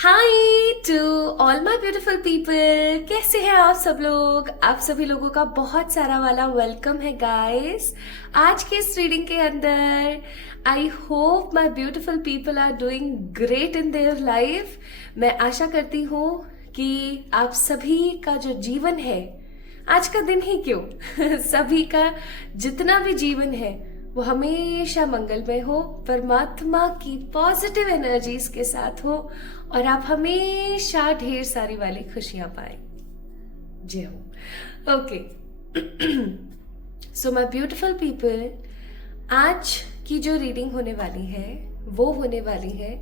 Hi to all my beautiful people. कैसे हैं आप सब लोग? आप सभी लोगों का बहुत सारा वाला वेलकम है गाइस आज के इस रीडिंग के अंदर। I hope my beautiful people are doing great in their life. मैं आशा करती हूँ कि आप सभी का जो जीवन है, आज का दिन ही क्यों सभी का जितना भी जीवन है वो हमेशा मंगलमय हो, परमात्मा की पॉजिटिव एनर्जीज के साथ हो और आप हमेशा ढेर सारी वाली खुशियां पाए। जय हो। Okay, so my beautiful people, आज की जो रीडिंग होने वाली है वो होने वाली है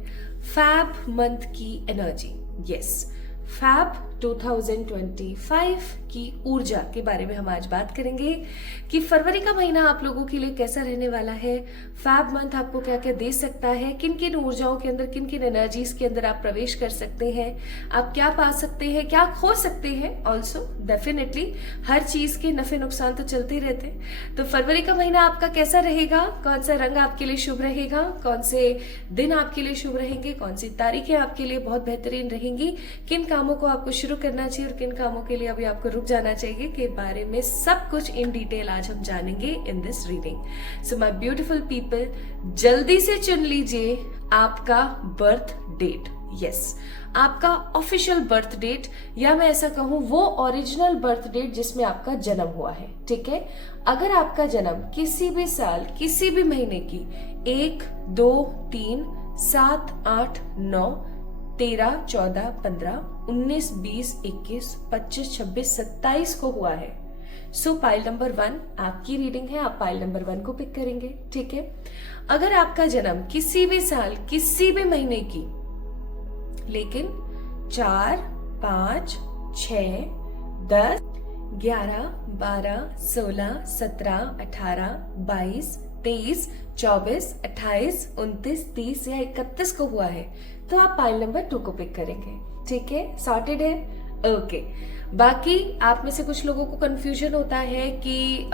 फैब मंथ की एनर्जी। यस, फैब 2025 की ऊर्जा के बारे में हम आज बात करेंगे कि फरवरी का महीना आप लोगों के लिए कैसा रहने वाला है। फैब मंथ आपको क्या क्या दे सकता है, किन किन ऊर्जाओं के अंदर, किन किन एनर्जीज के अंदर आप प्रवेश कर सकते हैं, आप क्या पा सकते हैं, क्या खो सकते हैं। ऑल्सो डेफिनेटली हर चीज के नफे नुकसान तो चलते रहते हैं। तो फरवरी का महीना आपका कैसा रहेगा, कौन सा रंग आपके लिए शुभ रहेगा, कौन से दिन आपके लिए शुभ रहेंगे, कौन सी तारीखें आपके लिए बहुत बेहतरीन रहेंगी, किन कामों को आपको शुरू करना चाहिए और किन कामों के लिए अभी आपको रुक जाना चाहिए के बारे में सब कुछ इन डिटेल आज हम जानेंगे in this reading. So my beautiful people, जल्दी से चुन लीजिए आपका बर्थ डेट। यस, आपका ऑफिशियल बर्थ डेट, या मैं ऐसा कहूं वो ओरिजिनल बर्थ डेट जिसमें आपका जन्म हुआ है। ठीक है, अगर आपका जन्म किसी भी साल किसी भी महीने की 1, 2, 3, 7, 8, 9, 13, 14, 15, 19, 20, 21, 25, 26, 27 को हुआ है, सो पाइल नंबर 1 आपकी रीडिंग है। आप पाइल नंबर 1 को पिक करेंगे। ठीक है, अगर आपका जन्म किसी भी साल किसी भी महीने की लेकिन 4, 5, 6, 10, 11, 12, 16, 17, 18, 22, 23, 24, 28, 29, 30 या 31 को हुआ है तो आप पाइल नंबर 2 को पिक करेंगे। ठीक है, सॉर्टेड है। ओके, बाकी आप में से कुछ लोगों को कंफ्यूजन होता है कि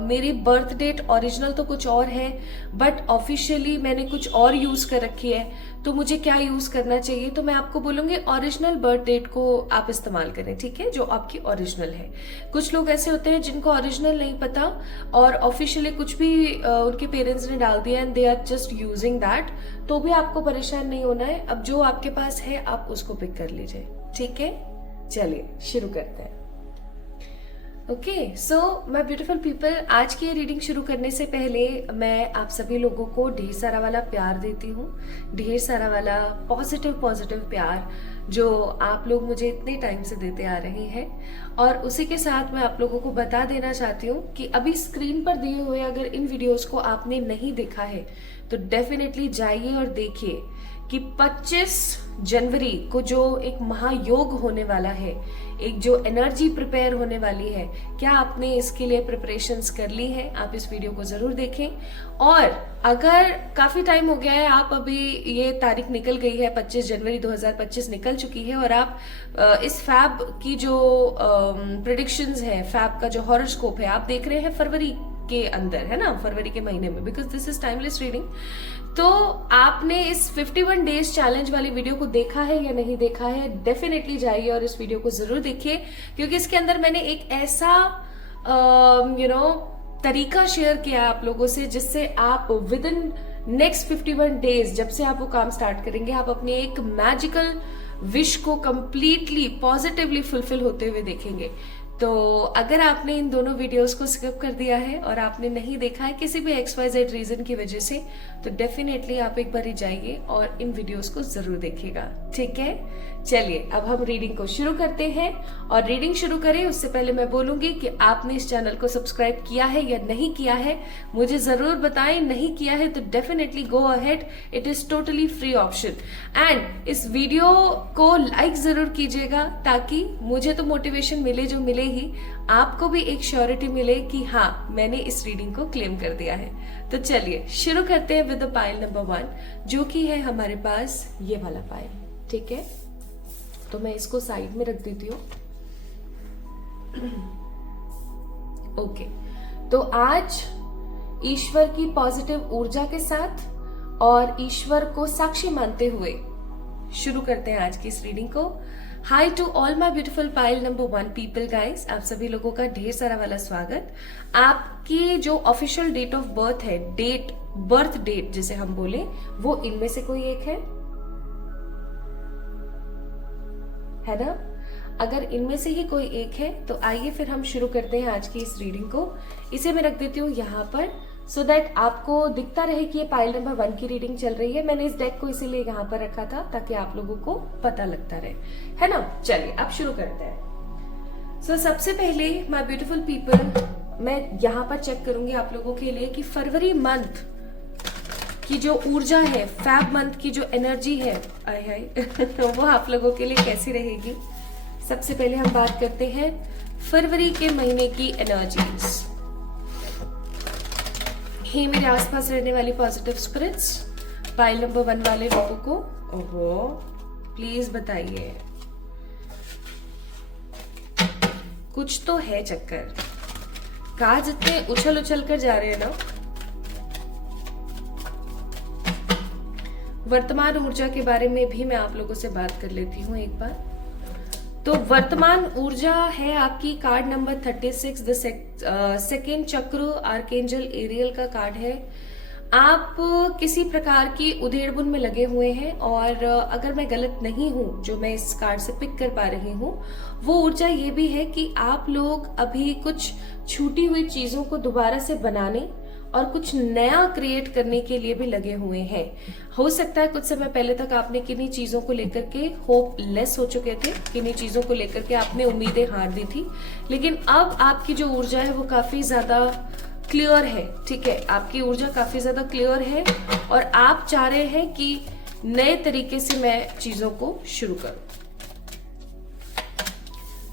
मेरी बर्थ डेट ओरिजिनल तो कुछ और है बट ऑफिशियली मैंने कुछ और यूज कर रखी है, तो मुझे क्या यूज करना चाहिए। तो मैं आपको बोलूंगी ओरिजिनल बर्थ डेट को आप इस्तेमाल करें। ठीक है, जो आपकी ओरिजिनल है। कुछ लोग ऐसे होते हैं जिनको ओरिजिनल नहीं पता और ऑफिशियली कुछ भी उनके पेरेंट्स ने डाल दिया and they are just using that, तो भी आपको परेशान नहीं होना है। अब जो आपके पास है आप उसको पिक कर लीजिए। ठीक है, चलिए शुरू करते हैं। Okay, so my beautiful people, आज की ये रीडिंग शुरू करने से पहले मैं आप सभी लोगों को ढेर सारा वाला प्यार देती हूँ, ढेर सारा वाला पॉजिटिव प्यार जो आप लोग मुझे इतने टाइम से देते आ रहे हैं। और उसी के साथ मैं आप लोगों को बता देना चाहती हूँ कि अभी स्क्रीन पर दिए हुए अगर इन वीडियोस को आपने नहीं देखा है तो डेफिनेटली जाइए और देखिए कि 25 जनवरी को जो एक महायोग होने वाला है, एक जो एनर्जी प्रिपेयर होने वाली है, क्या आपने इसके लिए प्रिपरेशंस कर ली है? आप इस वीडियो को जरूर देखें। और अगर काफी टाइम हो गया है, आप अभी ये तारीख निकल गई है, 25 जनवरी 2025 निकल चुकी है और आप इस फैब की जो प्रेडिक्शंस है, फैब का जो हॉरोस्कोप है, आप देख रहे हैं फरवरी के अंदर, है ना, फरवरी के महीने में, because this is timeless reading. तो आपने इस 51 डेज चैलेंज वाली वीडियो को देखा है या नहीं देखा है, डेफिनेटली जाइए और इस वीडियो को जरूर देखिए, क्योंकि इसके अंदर मैंने एक ऐसा तरीका शेयर किया आप लोगों से जिससे आप विद इन नेक्स्ट 51 डेज, जब से आप वो काम स्टार्ट करेंगे, आप अपनी एक मैजिकल विश को कंप्लीटली पॉजिटिवली फुलफिल होते हुए देखेंगे। तो अगर आपने इन दोनों वीडियोस को स्किप कर दिया है और आपने नहीं देखा है किसी भी XYZ रीजन की वजह से, तो डेफिनेटली आप एक बार ही जाइए और इन वीडियोस को जरूर देखिएगा। ठीक है, चलिए अब हम रीडिंग को शुरू करते हैं। और रीडिंग शुरू करें उससे पहले मैं बोलूंगी कि आपने इस चैनल को सब्सक्राइब किया है या नहीं किया है, मुझे जरूर बताएं। नहीं किया है तो definitely go ahead, it is totally free option. And इस वीडियो को लाइक जरूर कीजिएगा ताकि मुझे तो मोटिवेशन मिले, जो मिले ही आपको भी एक श्योरिटी मिले कि हाँ, मैंने इस रीडिंग को क्लेम कर दिया है। तो चलिए शुरू करते हैं विद पाइल नंबर 1, जो कि है हमारे पास ये वाला पाइल। ठीक है, तो मैं इसको साइड में रख देती हूँ। ओके, तो आज ईश्वर की पॉजिटिव ऊर्जा के साथ और ईश्वर को साक्षी मानते हुए शुरू करते हैं आज की इस रीडिंग को। Hi to all my beautiful pile number 1 people guys, आप सभी लोगों का ढेर सारा वाला स्वागत। आपकी जो ऑफिशियल डेट ऑफ बर्थ है, बर्थ डेट जिसे हम बोले, वो इनमें से कोई एक है ना? अगर इनमें से ही कोई एक है तो आइए फिर हम शुरू करते हैं आज की इस रीडिंग को। इसे मैं रख देती हूँ यहाँ पर सो दैट आपको दिखता रहे कि ये पाइल नंबर 1 की रीडिंग चल रही है। मैंने इस डेक को इसीलिए यहाँ पर रखा था ताकि आप लोगों को पता लगता रहे, है ना? चलिए अब शुरू करते हैं। सो सबसे पहले माय ब्यूटीफुल पीपल, मैं यहाँ पर चेक करूंगी आप लोगों के लिए कि फरवरी मंथ की जो ऊर्जा है, फैब मंथ की जो एनर्जी है वो आप लोगों के लिए कैसी रहेगी। सबसे पहले हम बात करते हैं फरवरी के महीने की एनर्जीज। हे मेरे आसपास रहने वाली पॉजिटिव स्पिरिट्स, पाइल नंबर 1 वाले लोगों को ओहो प्लीज बताइए, कुछ तो है चक्कर। कार्ड इतने उछल कर जा रहे हैं ना। वर्तमान ऊर्जा के बारे में भी मैं आप लोगों से बात कर लेती हूँ एक बार। तो वर्तमान ऊर्जा है आपकी कार्ड नंबर 36, द सेकेंड चक्र, आर्कएंजल एरियल का कार्ड है। आप किसी प्रकार की उधेड़बुन में लगे हुए हैं और अगर मैं गलत नहीं हूं, जो मैं इस कार्ड से पिक कर पा रही हूं, वो ऊर्जा ये भी है कि आप लोग अभी कुछ छूटी हुई चीजों को दोबारा से बनाने और कुछ नया क्रिएट करने के लिए भी लगे हुए हैं। हो सकता है कुछ समय पहले तक आपने किन्हीं चीजों को लेकर के होपलेस हो चुके थे, किन्हीं चीजों को लेकर के आपने उम्मीदें हार दी थी, लेकिन अब आपकी जो ऊर्जा है वो काफी ज्यादा क्लियर है। ठीक है, आपकी ऊर्जा काफी ज्यादा क्लियर है और आप चाह रहे हैं कि नए तरीके से मैं चीजों को शुरू करूं।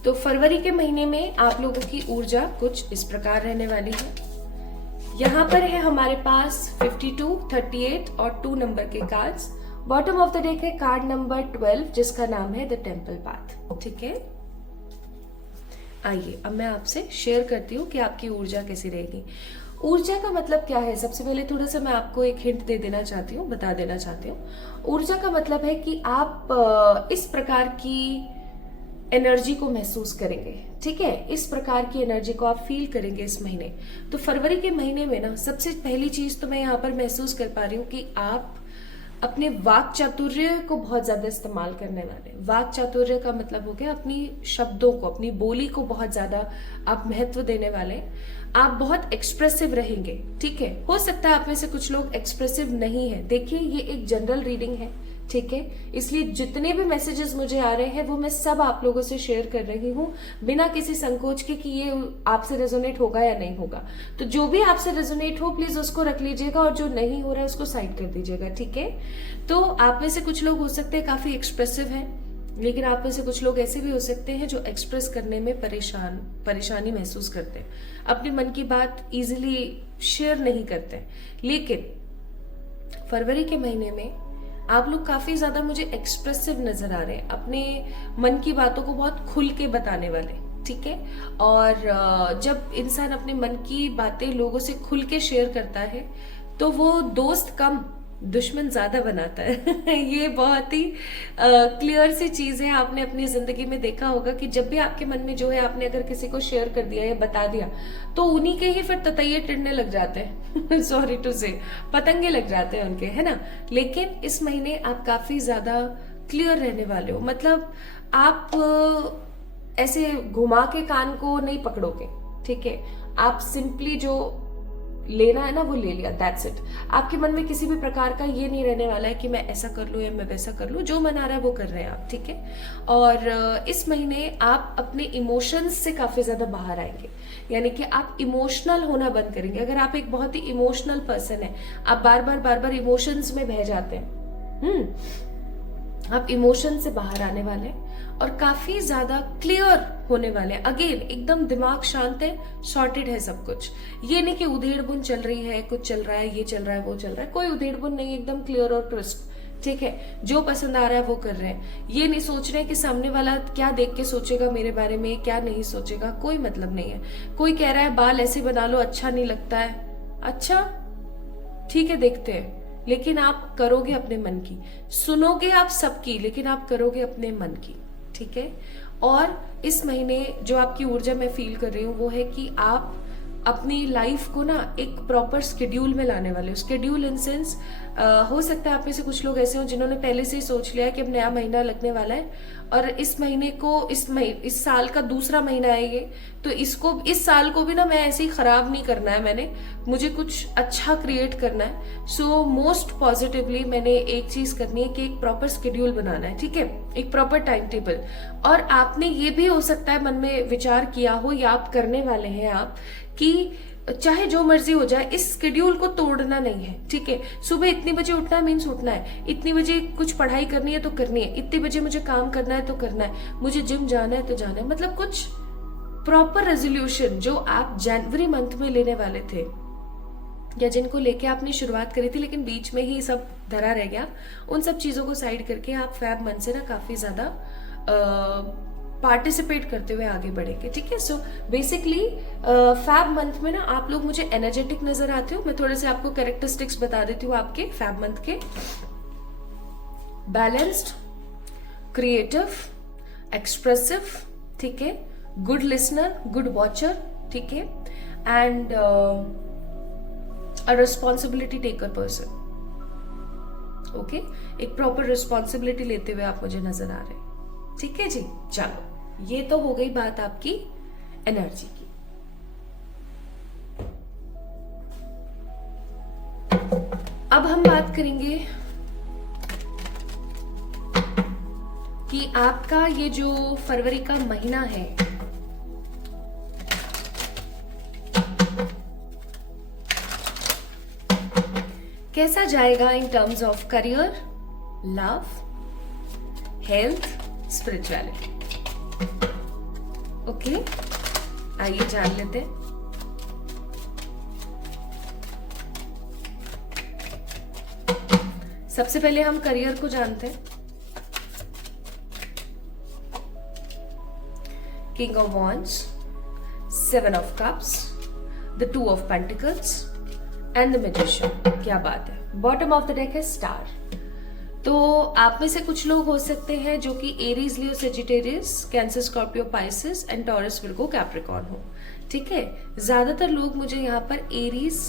तो फरवरी के महीने में आप लोगों की ऊर्जा कुछ इस प्रकार रहने वाली है। यहाँ पर है हमारे पास 52, 38 और 2 नंबर के cards. Bottom of the deck है कार्ड नंबर 12 जिसका नाम है द टेम्पल पाथ। ठीक है, आइए अब मैं आपसे शेयर करती हूँ कि आपकी ऊर्जा कैसी रहेगी। ऊर्जा का मतलब क्या है? सबसे पहले थोड़ा सा मैं आपको एक हिंट दे देना चाहती हूँ, बता देना चाहती हूँ। ऊर्जा का मतलब है कि आप इस प्रकार की एनर्जी को महसूस करेंगे। ठीक है, इस प्रकार की एनर्जी को आप फील करेंगे इस महीने। तो फरवरी के महीने में ना सबसे पहली चीज तो मैं यहाँ पर महसूस कर पा रही हूँ कि आप अपने वाक चातुर्य को बहुत ज्यादा इस्तेमाल करने वाले। वाक चातुर्य का मतलब हो गया अपनी शब्दों को, अपनी बोली को बहुत ज्यादा आप महत्व देने वाले। आप बहुत एक्सप्रेसिव रहेंगे। ठीक है, हो सकता है आप में से कुछ लोग एक्सप्रेसिव नहीं है। देखिए ये एक जनरल रीडिंग है, ठीक है, इसलिए जितने भी मैसेजेस मुझे आ रहे हैं वो मैं सब आप लोगों से शेयर कर रही हूँ बिना किसी संकोच के कि ये आपसे रेजोनेट होगा या नहीं होगा। तो जो भी आपसे रेजोनेट हो प्लीज उसको रख लीजिएगा और जो नहीं हो रहा है उसको साइड कर दीजिएगा। ठीक है, तो आप में से कुछ लोग हो सकते हैं काफी एक्सप्रेसिव हैं, लेकिन आप में से कुछ लोग ऐसे भी हो सकते हैं जो एक्सप्रेस करने में परेशानी महसूस करते हैं, अपने मन की बात इजीली शेयर नहीं करते। लेकिन फरवरी के महीने में आप लोग काफी ज्यादा मुझे एक्सप्रेसिव नजर आ रहे हैं, अपने मन की बातों को बहुत खुल के बताने वाले। ठीक है, और जब इंसान अपने मन की बातें लोगों से खुल के शेयर करता है तो वो दोस्त कम दुश्मन ज्यादा बनाता है। ये बहुत ही क्लियर सी चीज है। आपने अपनी जिंदगी में देखा होगा कि जब भी आपके मन में जो है आपने अगर किसी को शेयर कर दिया या बता दिया तो उन्हीं के ही फिर ततैये टिड़ने लग जाते हैं। सॉरी टू से, पतंगे लग जाते हैं उनके, है ना? लेकिन इस महीने आप काफी ज्यादा क्लियर रहने वाले हो। मतलब आप ऐसे घुमा के कान को नहीं पकड़ोगे। ठीक है, आप सिंपली जो लेना है ना वो ले लिया, दैट्स इट। आपके मन में किसी भी प्रकार का ये नहीं रहने वाला है कि मैं ऐसा कर लूं या मैं वैसा कर लूं। जो मन आ रहा है वो कर रहे हैं आप। ठीक है, और इस महीने आप अपने इमोशंस से काफी ज्यादा बाहर आएंगे, यानी कि आप इमोशनल होना बंद करेंगे। अगर आप एक बहुत ही इमोशनल पर्सन है, आप बार बार इमोशंस में बह जाते हैं, आप इमोशन से बाहर आने वाले हैं और काफी ज्यादा क्लियर होने वाले हैं। अगेन एकदम दिमाग शांत है, सॉर्टेड है सब कुछ। ये नहीं कि उधेड़बुन चल रही है, कुछ चल रहा है, ये चल रहा है, वो चल रहा है, कोई उधेड़बुन नहीं, एकदम क्लियर और क्रिस्प। ठीक है, जो पसंद आ रहा है वो कर रहे हैं। ये नहीं सोच रहे हैं कि सामने वाला क्या देख के सोचेगा मेरे बारे में, क्या नहीं सोचेगा, कोई मतलब नहीं है। कोई कह रहा है बाल ऐसे बना लो, अच्छा नहीं लगता है, अच्छा ठीक है देखते हैं, लेकिन आप करोगे अपने मन की, सुनोगे आप सबकी लेकिन आप करोगे अपने मन की, ठीक है। और इस महीने जो आपकी ऊर्जा मैं फील कर रही हूँ वो है कि आप अपनी लाइफ को ना एक प्रॉपर स्केड्यूल में लाने वाले हो। स्केड्यूल इन सेंस, हो सकता है आप में से कुछ लोग ऐसे हो जिन्होंने पहले से ही सोच लिया है कि अब नया महीना लगने वाला है और इस महीने को इस साल का दूसरा महीना है ये, तो इस साल को भी ना मैं ऐसे ही खराब नहीं करना है, मुझे कुछ अच्छा क्रिएट करना है। सो मोस्ट पॉजिटिवली मैंने एक चीज करनी है कि एक प्रॉपर स्केड्यूल बनाना है, ठीक है, एक प्रॉपर टाइम टेबल। और आपने ये भी हो सकता है मन में विचार किया हो या आप करने वाले हैं आप कि चाहे जो मर्जी हो जाए इस शेड्यूल को तोड़ना नहीं है, ठीक है। सुबह इतनी बजे उठना है मीन्स उठना है, इतनी बजे कुछ पढ़ाई करनी है तो करनी है, इतने बजे मुझे काम करना है तो करना है, मुझे जिम जाना है तो जाना है। मतलब कुछ प्रॉपर रेजोल्यूशन जो आप जनवरी मंथ में लेने वाले थे या जिनको लेके आपने शुरुआत करी थी लेकिन बीच में ही सब धरा रह गया, उन सब चीजों को साइड करके आप फैब मंथ से ना काफी ज्यादा पार्टिसिपेट करते हुए आगे बढ़ेंगे, ठीक है। सो बेसिकली फैब मंथ में ना आप लोग मुझे एनर्जेटिक नजर आते हो। मैं थोड़े से आपको कैरेक्टरिस्टिक्स बता देती हूँ आपके फैब मंथ के। बैलेंस्ड, क्रिएटिव, एक्सप्रेसिव, ठीक है, गुड लिसनर, गुड वॉचर, ठीक है, and a responsibility taker person, okay. एक प्रॉपर रिस्पॉन्सिबिलिटी लेते हुए आप मुझे नजर आ रहे हैं, ठीक है जी। चलो, ये तो हो गई बात आपकी एनर्जी की। अब हम बात करेंगे कि आपका ये जो फरवरी का महीना है कैसा जाएगा in terms of career, love, health, spirituality. Okay, आइए जान लेते हैं। सबसे पहले हम करियर को जानते हैं। King of wands, 7 of cups, the 2 of pentacles and the magician. क्या बात है। बॉटम ऑफ द डेक है स्टार। तो आप में से कुछ लोग हो सकते हैं जो कि Aries, Leo, Sagittarius, cancer, Scorpio, Pisces and taurus, Virgo, Capricorn हो, ठीक है। ज्यादातर लोग मुझे यहाँ पर एरीज,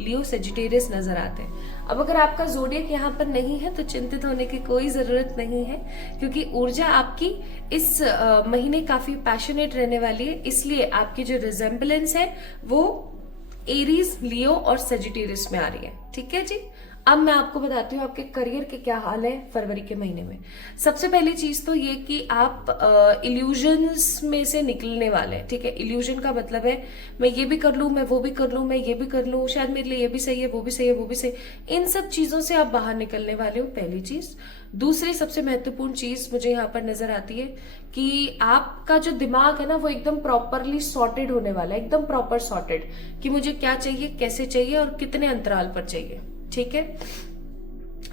लियो, सेजिटेरियस नजर आते हैं। अब अगर आपका जोडियक यहाँ पर नहीं है तो चिंतित होने की कोई जरूरत नहीं है, क्योंकि ऊर्जा आपकी इस महीने काफी पैशनेट रहने वाली है, इसलिए आपकी जो रिजेम्बलेंस है वो एरीज, लियो और सेजिटेरियस में आ रही है, ठीक है जी। अब मैं आपको बताती हूँ आपके करियर के क्या हाल है फरवरी के महीने में। सबसे पहली चीज तो ये कि आप इल्यूजन्स में से निकलने वाले हैं, ठीक है। इल्यूजन का मतलब है मैं ये भी कर लूं, मैं वो भी कर लूं, मैं ये भी कर लूं, शायद मेरे लिए ये भी सही है, वो भी सही है, वो भी सही। इन सब चीजों से आप बाहर निकलने वाले हो, पहली चीज। दूसरी सबसे महत्वपूर्ण चीज मुझे यहाँ पर नजर आती है कि आपका जो दिमाग है ना वो एकदम प्रॉपरली सॉर्टेड होने वाला है, एकदम प्रॉपर सॉर्टेड, कि मुझे क्या चाहिए, कैसे चाहिए और कितने अंतराल पर चाहिए, ठीक है।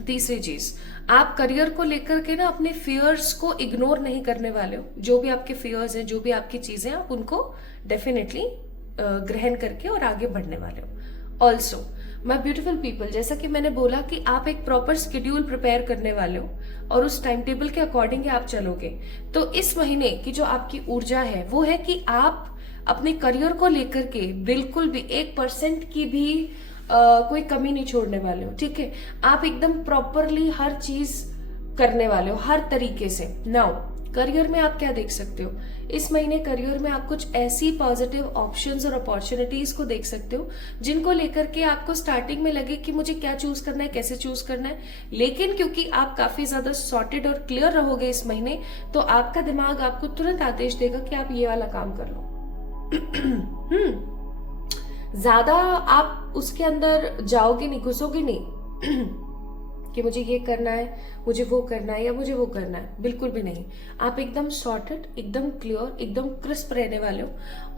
तीसरी चीज, आप करियर को लेकर के ना अपने फियर्स को इग्नोर नहीं करने वाले हो। जो भी आपके फियर्स हैं, जो भी आपकी चीजें, आप उनको डेफिनेटली ग्रहण करके और आगे बढ़ने वाले हो। ऑल्सो माय ब्यूटीफुल पीपल, जैसा कि मैंने बोला कि आप एक प्रॉपर शेड्यूल प्रिपेयर करने वाले हो और उस टाइम टेबल के अकॉर्डिंग आप चलोगे। तो इस महीने की जो आपकी ऊर्जा है वो है कि आप अपने करियर को लेकर के बिल्कुल भी 1% की भी कोई कमी नहीं छोड़ने वाले हो, ठीक है। आप एकदम प्रॉपरली हर चीज करने वाले हो, हर तरीके से। नाउ करियर में आप क्या देख सकते हो इस महीने? करियर में आप कुछ ऐसी पॉजिटिव ऑप्शंस और अपॉर्चुनिटीज को देख सकते हो जिनको लेकर के आपको स्टार्टिंग में लगे कि मुझे क्या चूज करना है, कैसे चूज करना है, लेकिन क्योंकि आप काफी ज्यादा सॉर्टेड और क्लियर रहोगे इस महीने, तो आपका दिमाग आपको तुरंत आदेश देगा कि आप ये वाला काम कर लो। ज्यादा आप उसके अंदर जाओगे नहीं, घुसोगे नहीं कि मुझे ये करना है, मुझे वो करना है या मुझे वो करना है, बिल्कुल भी नहीं। आप एकदम सॉर्टेड, एकदम क्लियर, एकदम क्रिस्प रहने वाले हो।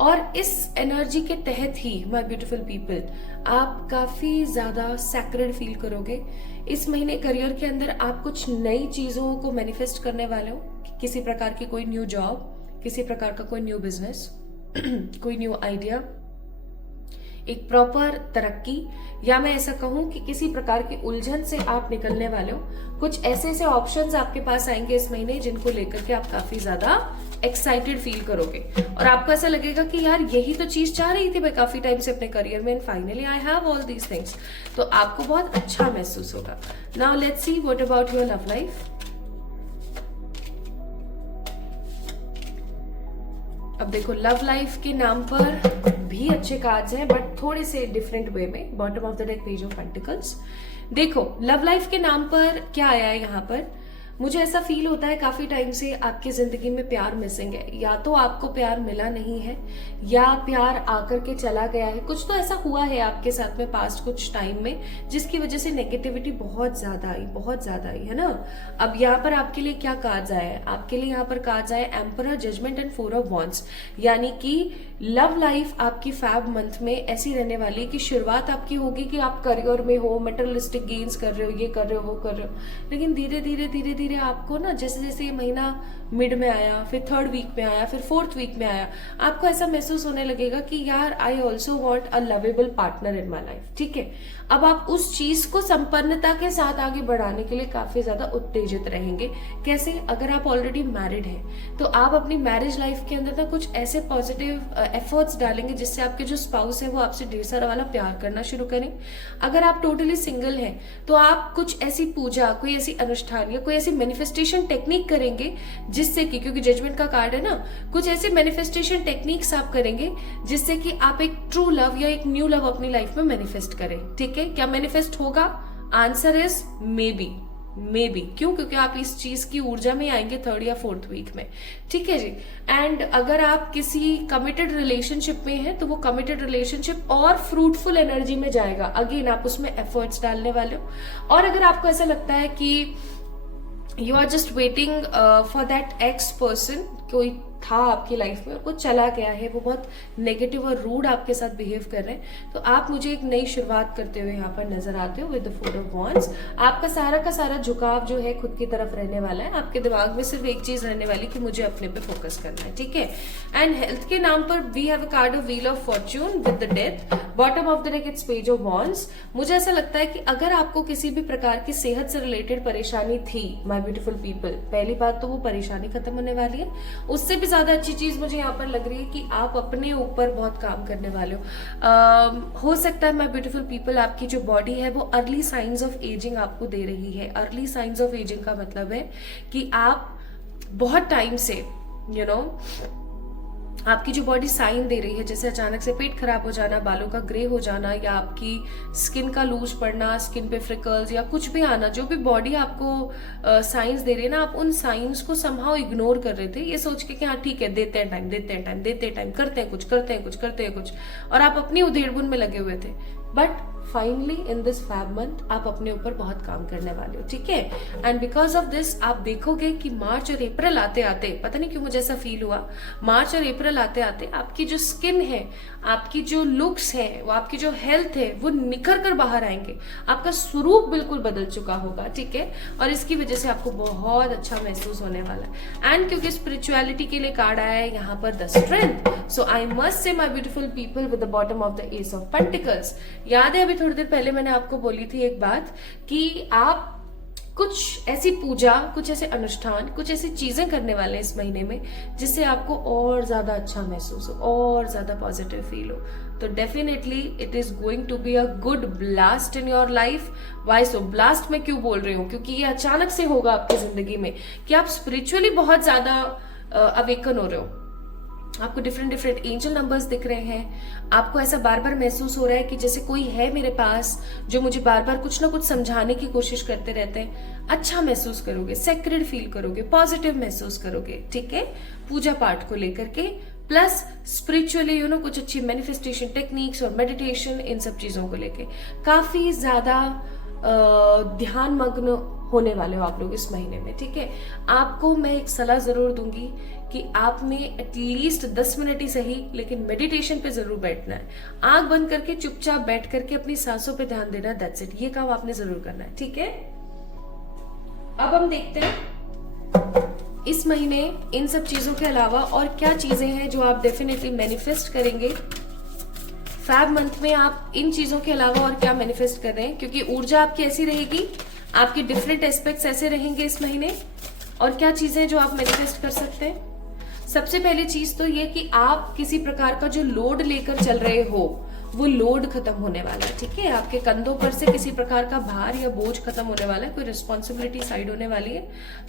और इस एनर्जी के तहत ही माय ब्यूटीफुल पीपल, आप काफी ज्यादा सैक्रेड फील करोगे इस महीने। करियर के अंदर आप कुछ नई चीजों को मैनिफेस्ट करने वाले हो, किसी प्रकार की कोई न्यू जॉब, किसी प्रकार का कोई न्यू बिजनेस, कोई न्यू आइडिया, एक प्रॉपर तरक्की, या मैं ऐसा कहूं कि किसी प्रकार की उलझन से आप निकलने वाले हो। कुछ ऐसे ऐसे ऑप्शंस आपके पास आएंगे इस महीने जिनको लेकर के आप काफी ज्यादा एक्साइटेड फील करोगे और आपको ऐसा लगेगा कि यार यही तो चीज चाह रही थी मैं काफी टाइम से अपने करियर में, and finally I have all these things. तो आपको बहुत अच्छा महसूस होगा। Now let's see what about your love life. अब देखो, लव लाइफ के नाम पर भी अच्छे कार्ड्स हैं बट थोड़े से डिफरेंट वे में। Bottom of the deck page of pentacles. देखो, लव लाइफ के नाम पर क्या आया है यहाँ पर, मुझे ऐसा फील होता है काफी टाइम से आपकी जिंदगी में प्यार मिसिंग है। या तो आपको प्यार मिला नहीं है या प्यार आकर के चला गया है। कुछ तो ऐसा हुआ है आपके साथ में पास्ट कुछ टाइम में जिसकी वजह से नेगेटिविटी बहुत ज्यादा आई, है ना। अब यहाँ पर आपके लिए क्या कार्ड्स आए हैं, आपके लिए यहाँ पर कार्ड्स आए emperor, judgement and 4 of wands. यानी कि लव लाइफ आपकी फैब मंथ में ऐसी रहने वाली है कि शुरुआत आपकी होगी कि आप करियर में हो, मटेरियलिस्टिक गेन्स कर रहे हो, ये कर रहे हो, वो कर रहे हो, लेकिन धीरे धीरे आपको ना जैसे जैसे ये महीना मिड में आया, फिर 3rd वीक में आया, फिर 4th वीक में आया, आपको ऐसा महसूस होने लगेगा कि यार I also want a lovable partner in my life. ठीक है, अब आप उस चीज को संपन्नता के साथ आगे बढ़ाने के लिए काफी ज्यादा उत्तेजित रहेंगे। कैसे? अगर आप ऑलरेडी मैरिड हैं तो आप अपनी मैरिज लाइफ के अंदर ना कुछ ऐसे पॉजिटिव एफर्ट्स डालेंगे जिससे आपके जो स्पाउस है वो आपसे ढेर सारा वाला प्यार करना शुरू करें। अगर आप टोटली सिंगल हैं तो आप कुछ ऐसी पूजा, कोई ऐसी अनुष्ठान या कोई ऐसी मैनिफेस्टेशन टेक्निक करेंगे जिससे कि, क्योंकि जजमेंट का कार्ड है ना, कुछ ऐसे मैनिफेस्टेशन टेक्निक्स आप करेंगे जिससे कि आप एक ट्रू लव या एक न्यू लव अपनी लाइफ में मैनिफेस्ट करें। ठीक है, क्या मैनिफेस्ट होगा? Answer is may be. क्यों? क्योंकि आप इस चीज की ऊर्जा में आएंगे 3rd या 4th वीक में। ठीक है जी। एंड अगर आप किसी कमिटेड रिलेशनशिप में हैं तो वो कमिटेड रिलेशनशिप और फ्रूटफुल एनर्जी में जाएगा। अगेन आप उसमें एफर्ट्स डालने वाले हो। और अगर आपको ऐसा लगता है कि you are just waiting for that ex person, कोई था आपकी लाइफ में और वो चला गया है, वो बहुत नेगेटिव और रूड आपके साथ बिहेव कर रहे हैं, तो आप मुझे एक नई शुरुआत करते हुए यहाँ पर नजर आते हो विद द 4 ऑफ वॉन्ड्स। आपका सारा का सारा झुकाव जो है खुद की तरफ रहने वाला है। आपके दिमाग में सिर्फ एक चीज रहने वाली कि मुझे अपने पे फोकस करना है। ठीक है। एंड हेल्थ के नाम पर we have a card of wheel of fortune with the death. Bottom of the deck it's page of wands. मुझे ऐसा लगता है कि अगर आपको किसी भी प्रकार की सेहत से रिलेटेड परेशानी थी, माय ब्यूटीफुल पीपल, पहली बात तो वो परेशानी खत्म होने वाली है। उससे भी ज्यादा अच्छी चीज मुझे यहाँ पर लग रही है कि आप अपने ऊपर बहुत काम करने वाले हो सकता है माय ब्यूटीफुल पीपल आपकी जो बॉडी है वो अर्ली साइंस ऑफ एजिंग आपको दे रही है। अर्ली साइंस ऑफ एजिंग का मतलब है कि आप बहुत टाइम से आपकी जो बॉडी साइन दे रही है, जैसे अचानक से पेट खराब हो जाना, बालों का ग्रे हो जाना, या आपकी स्किन का लूज पड़ना, स्किन पे फ्रिकल्स या कुछ भी आना, जो भी बॉडी आपको साइंस दे रही है ना, आप उन साइंस को समहाउ इग्नोर कर रहे थे, ये सोच के कि हाँ ठीक है, देते हैं टाइम, करते हैं कुछ, और आप अपनी उधेड़बुन में लगे हुए थे। But finally in this Feb month आप अपने ऊपर बहुत काम करने वाले हो। ठीक है। एंड बिकॉज ऑफ दिस आप देखोगे कि मार्च और अप्रैल आते आते, पता नहीं क्यों मुझे ऐसा फील हुआ, मार्च और अप्रैल आते आते आपकी जो स्किन है, आपकी जो लुक्स है, वो आपकी जो हेल्थ है, वो निखर कर बाहर आएंगे। आपका स्वरूप बिल्कुल बदल चुका होगा। ठीक है। और इसकी वजह से आपको बहुत अच्छा महसूस होने वाला है। एंड क्योंकि स्पिरिचुअलिटी के लिए कार्ड आया है यहाँ पर the strength, so I must say my beautiful people with the bottom of the S of pentacles. याद है अभी थोड़ी देर पहले मैंने आपको बोली थी एक बात कि आप कुछ ऐसी पूजा, कुछ ऐसे अनुष्ठान, कुछ ऐसी चीजें करने वाले हैं इस महीने में जिससे आपको और ज्यादा अच्छा महसूस हो, और ज्यादा पॉजिटिव फील हो। तो definitely it is going to be a good blast in your life. Why so? Blast मैं क्यों बोल रही हूँ? क्योंकि ये अचानक से होगा आपकी जिंदगी में कि आप स्पिरिचुअली बहुत ज्यादा अवेकन हो रहे हो। आपको डिफरेंट एंजल नंबर्स दिख रहे हैं। आपको ऐसा बार बार महसूस हो रहा है कि जैसे कोई है मेरे पास जो मुझे बार बार कुछ ना कुछ समझाने की कोशिश करते रहते हैं। अच्छा महसूस करोगे, सेक्रेड फील करोगे, पॉजिटिव महसूस करोगे। ठीक है। पूजा पाठ को लेकर के प्लस स्पिरिचुअली कुछ अच्छी मैनिफेस्टेशन टेक्निक्स और मेडिटेशन, इन सब चीजों को लेके काफी ज्यादा ध्यान मग्न होने वाले हो आप लोग इस महीने में। ठीक है। आपको मैं एक सलाह जरूर दूंगी कि आपने एटलीस्ट 10 मिनट ही सही, लेकिन मेडिटेशन पे जरूर बैठना है। आंख बंद करके चुपचाप बैठ करके अपनी सांसों पे ध्यान देना, दैट्स इट। ये काम आपने जरूर करना है। ठीक है। अब हम देखते हैं इस महीने इन सब चीजों के अलावा और क्या चीजें हैं जो आप डेफिनेटली मैनिफेस्ट करेंगे फैब मंथ में आप इन चीजों के अलावा और क्या मैनिफेस्ट कर रहे हैं, क्योंकि ऊर्जा आपकी ऐसी रहेगी, आपके डिफरेंट एस्पेक्ट्स ऐसे रहेंगे इस महीने। और क्या चीजें जो आप मैनिफेस्ट कर सकते हैं? सबसे पहली चीज तो ये कि आप किसी प्रकार का जो लोड लेकर चल रहे हो वो लोड खत्म होने वाला है, ठीक है। आपके कंधों पर से किसी प्रकार का भार या बोझ खत्म होने वाला है, कोई रिस्पॉन्सिबिलिटी साइड होने वाली है।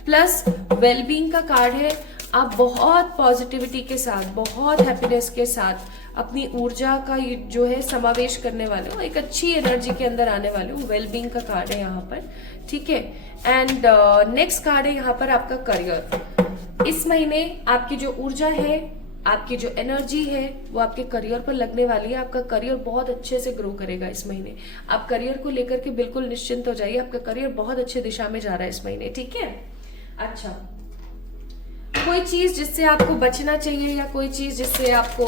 प्लस वेलबींग का कार्ड है, आप बहुत पॉजिटिविटी के साथ, बहुत हैप्पीनेस के साथ अपनी ऊर्जा का जो है समावेश करने वाले हो, एक अच्छी एनर्जी के अंदर आने वाले हो। वेलबींग का कार्ड है यहाँ पर, ठीक है। एंड नेक्स्ट कार्ड है यहाँ पर आपका करियर। इस महीने आपकी जो ऊर्जा है, आपकी जो एनर्जी है वो आपके करियर पर लगने वाली है। आपका करियर बहुत अच्छे से ग्रो करेगा इस महीने। आप करियर को लेकर के बिल्कुल निश्चिंत हो जाइए, आपका करियर बहुत अच्छे दिशा में जा रहा है इस महीने, ठीक है। अच्छा, कोई चीज जिससे आपको बचना चाहिए या कोई चीज जिससे आपको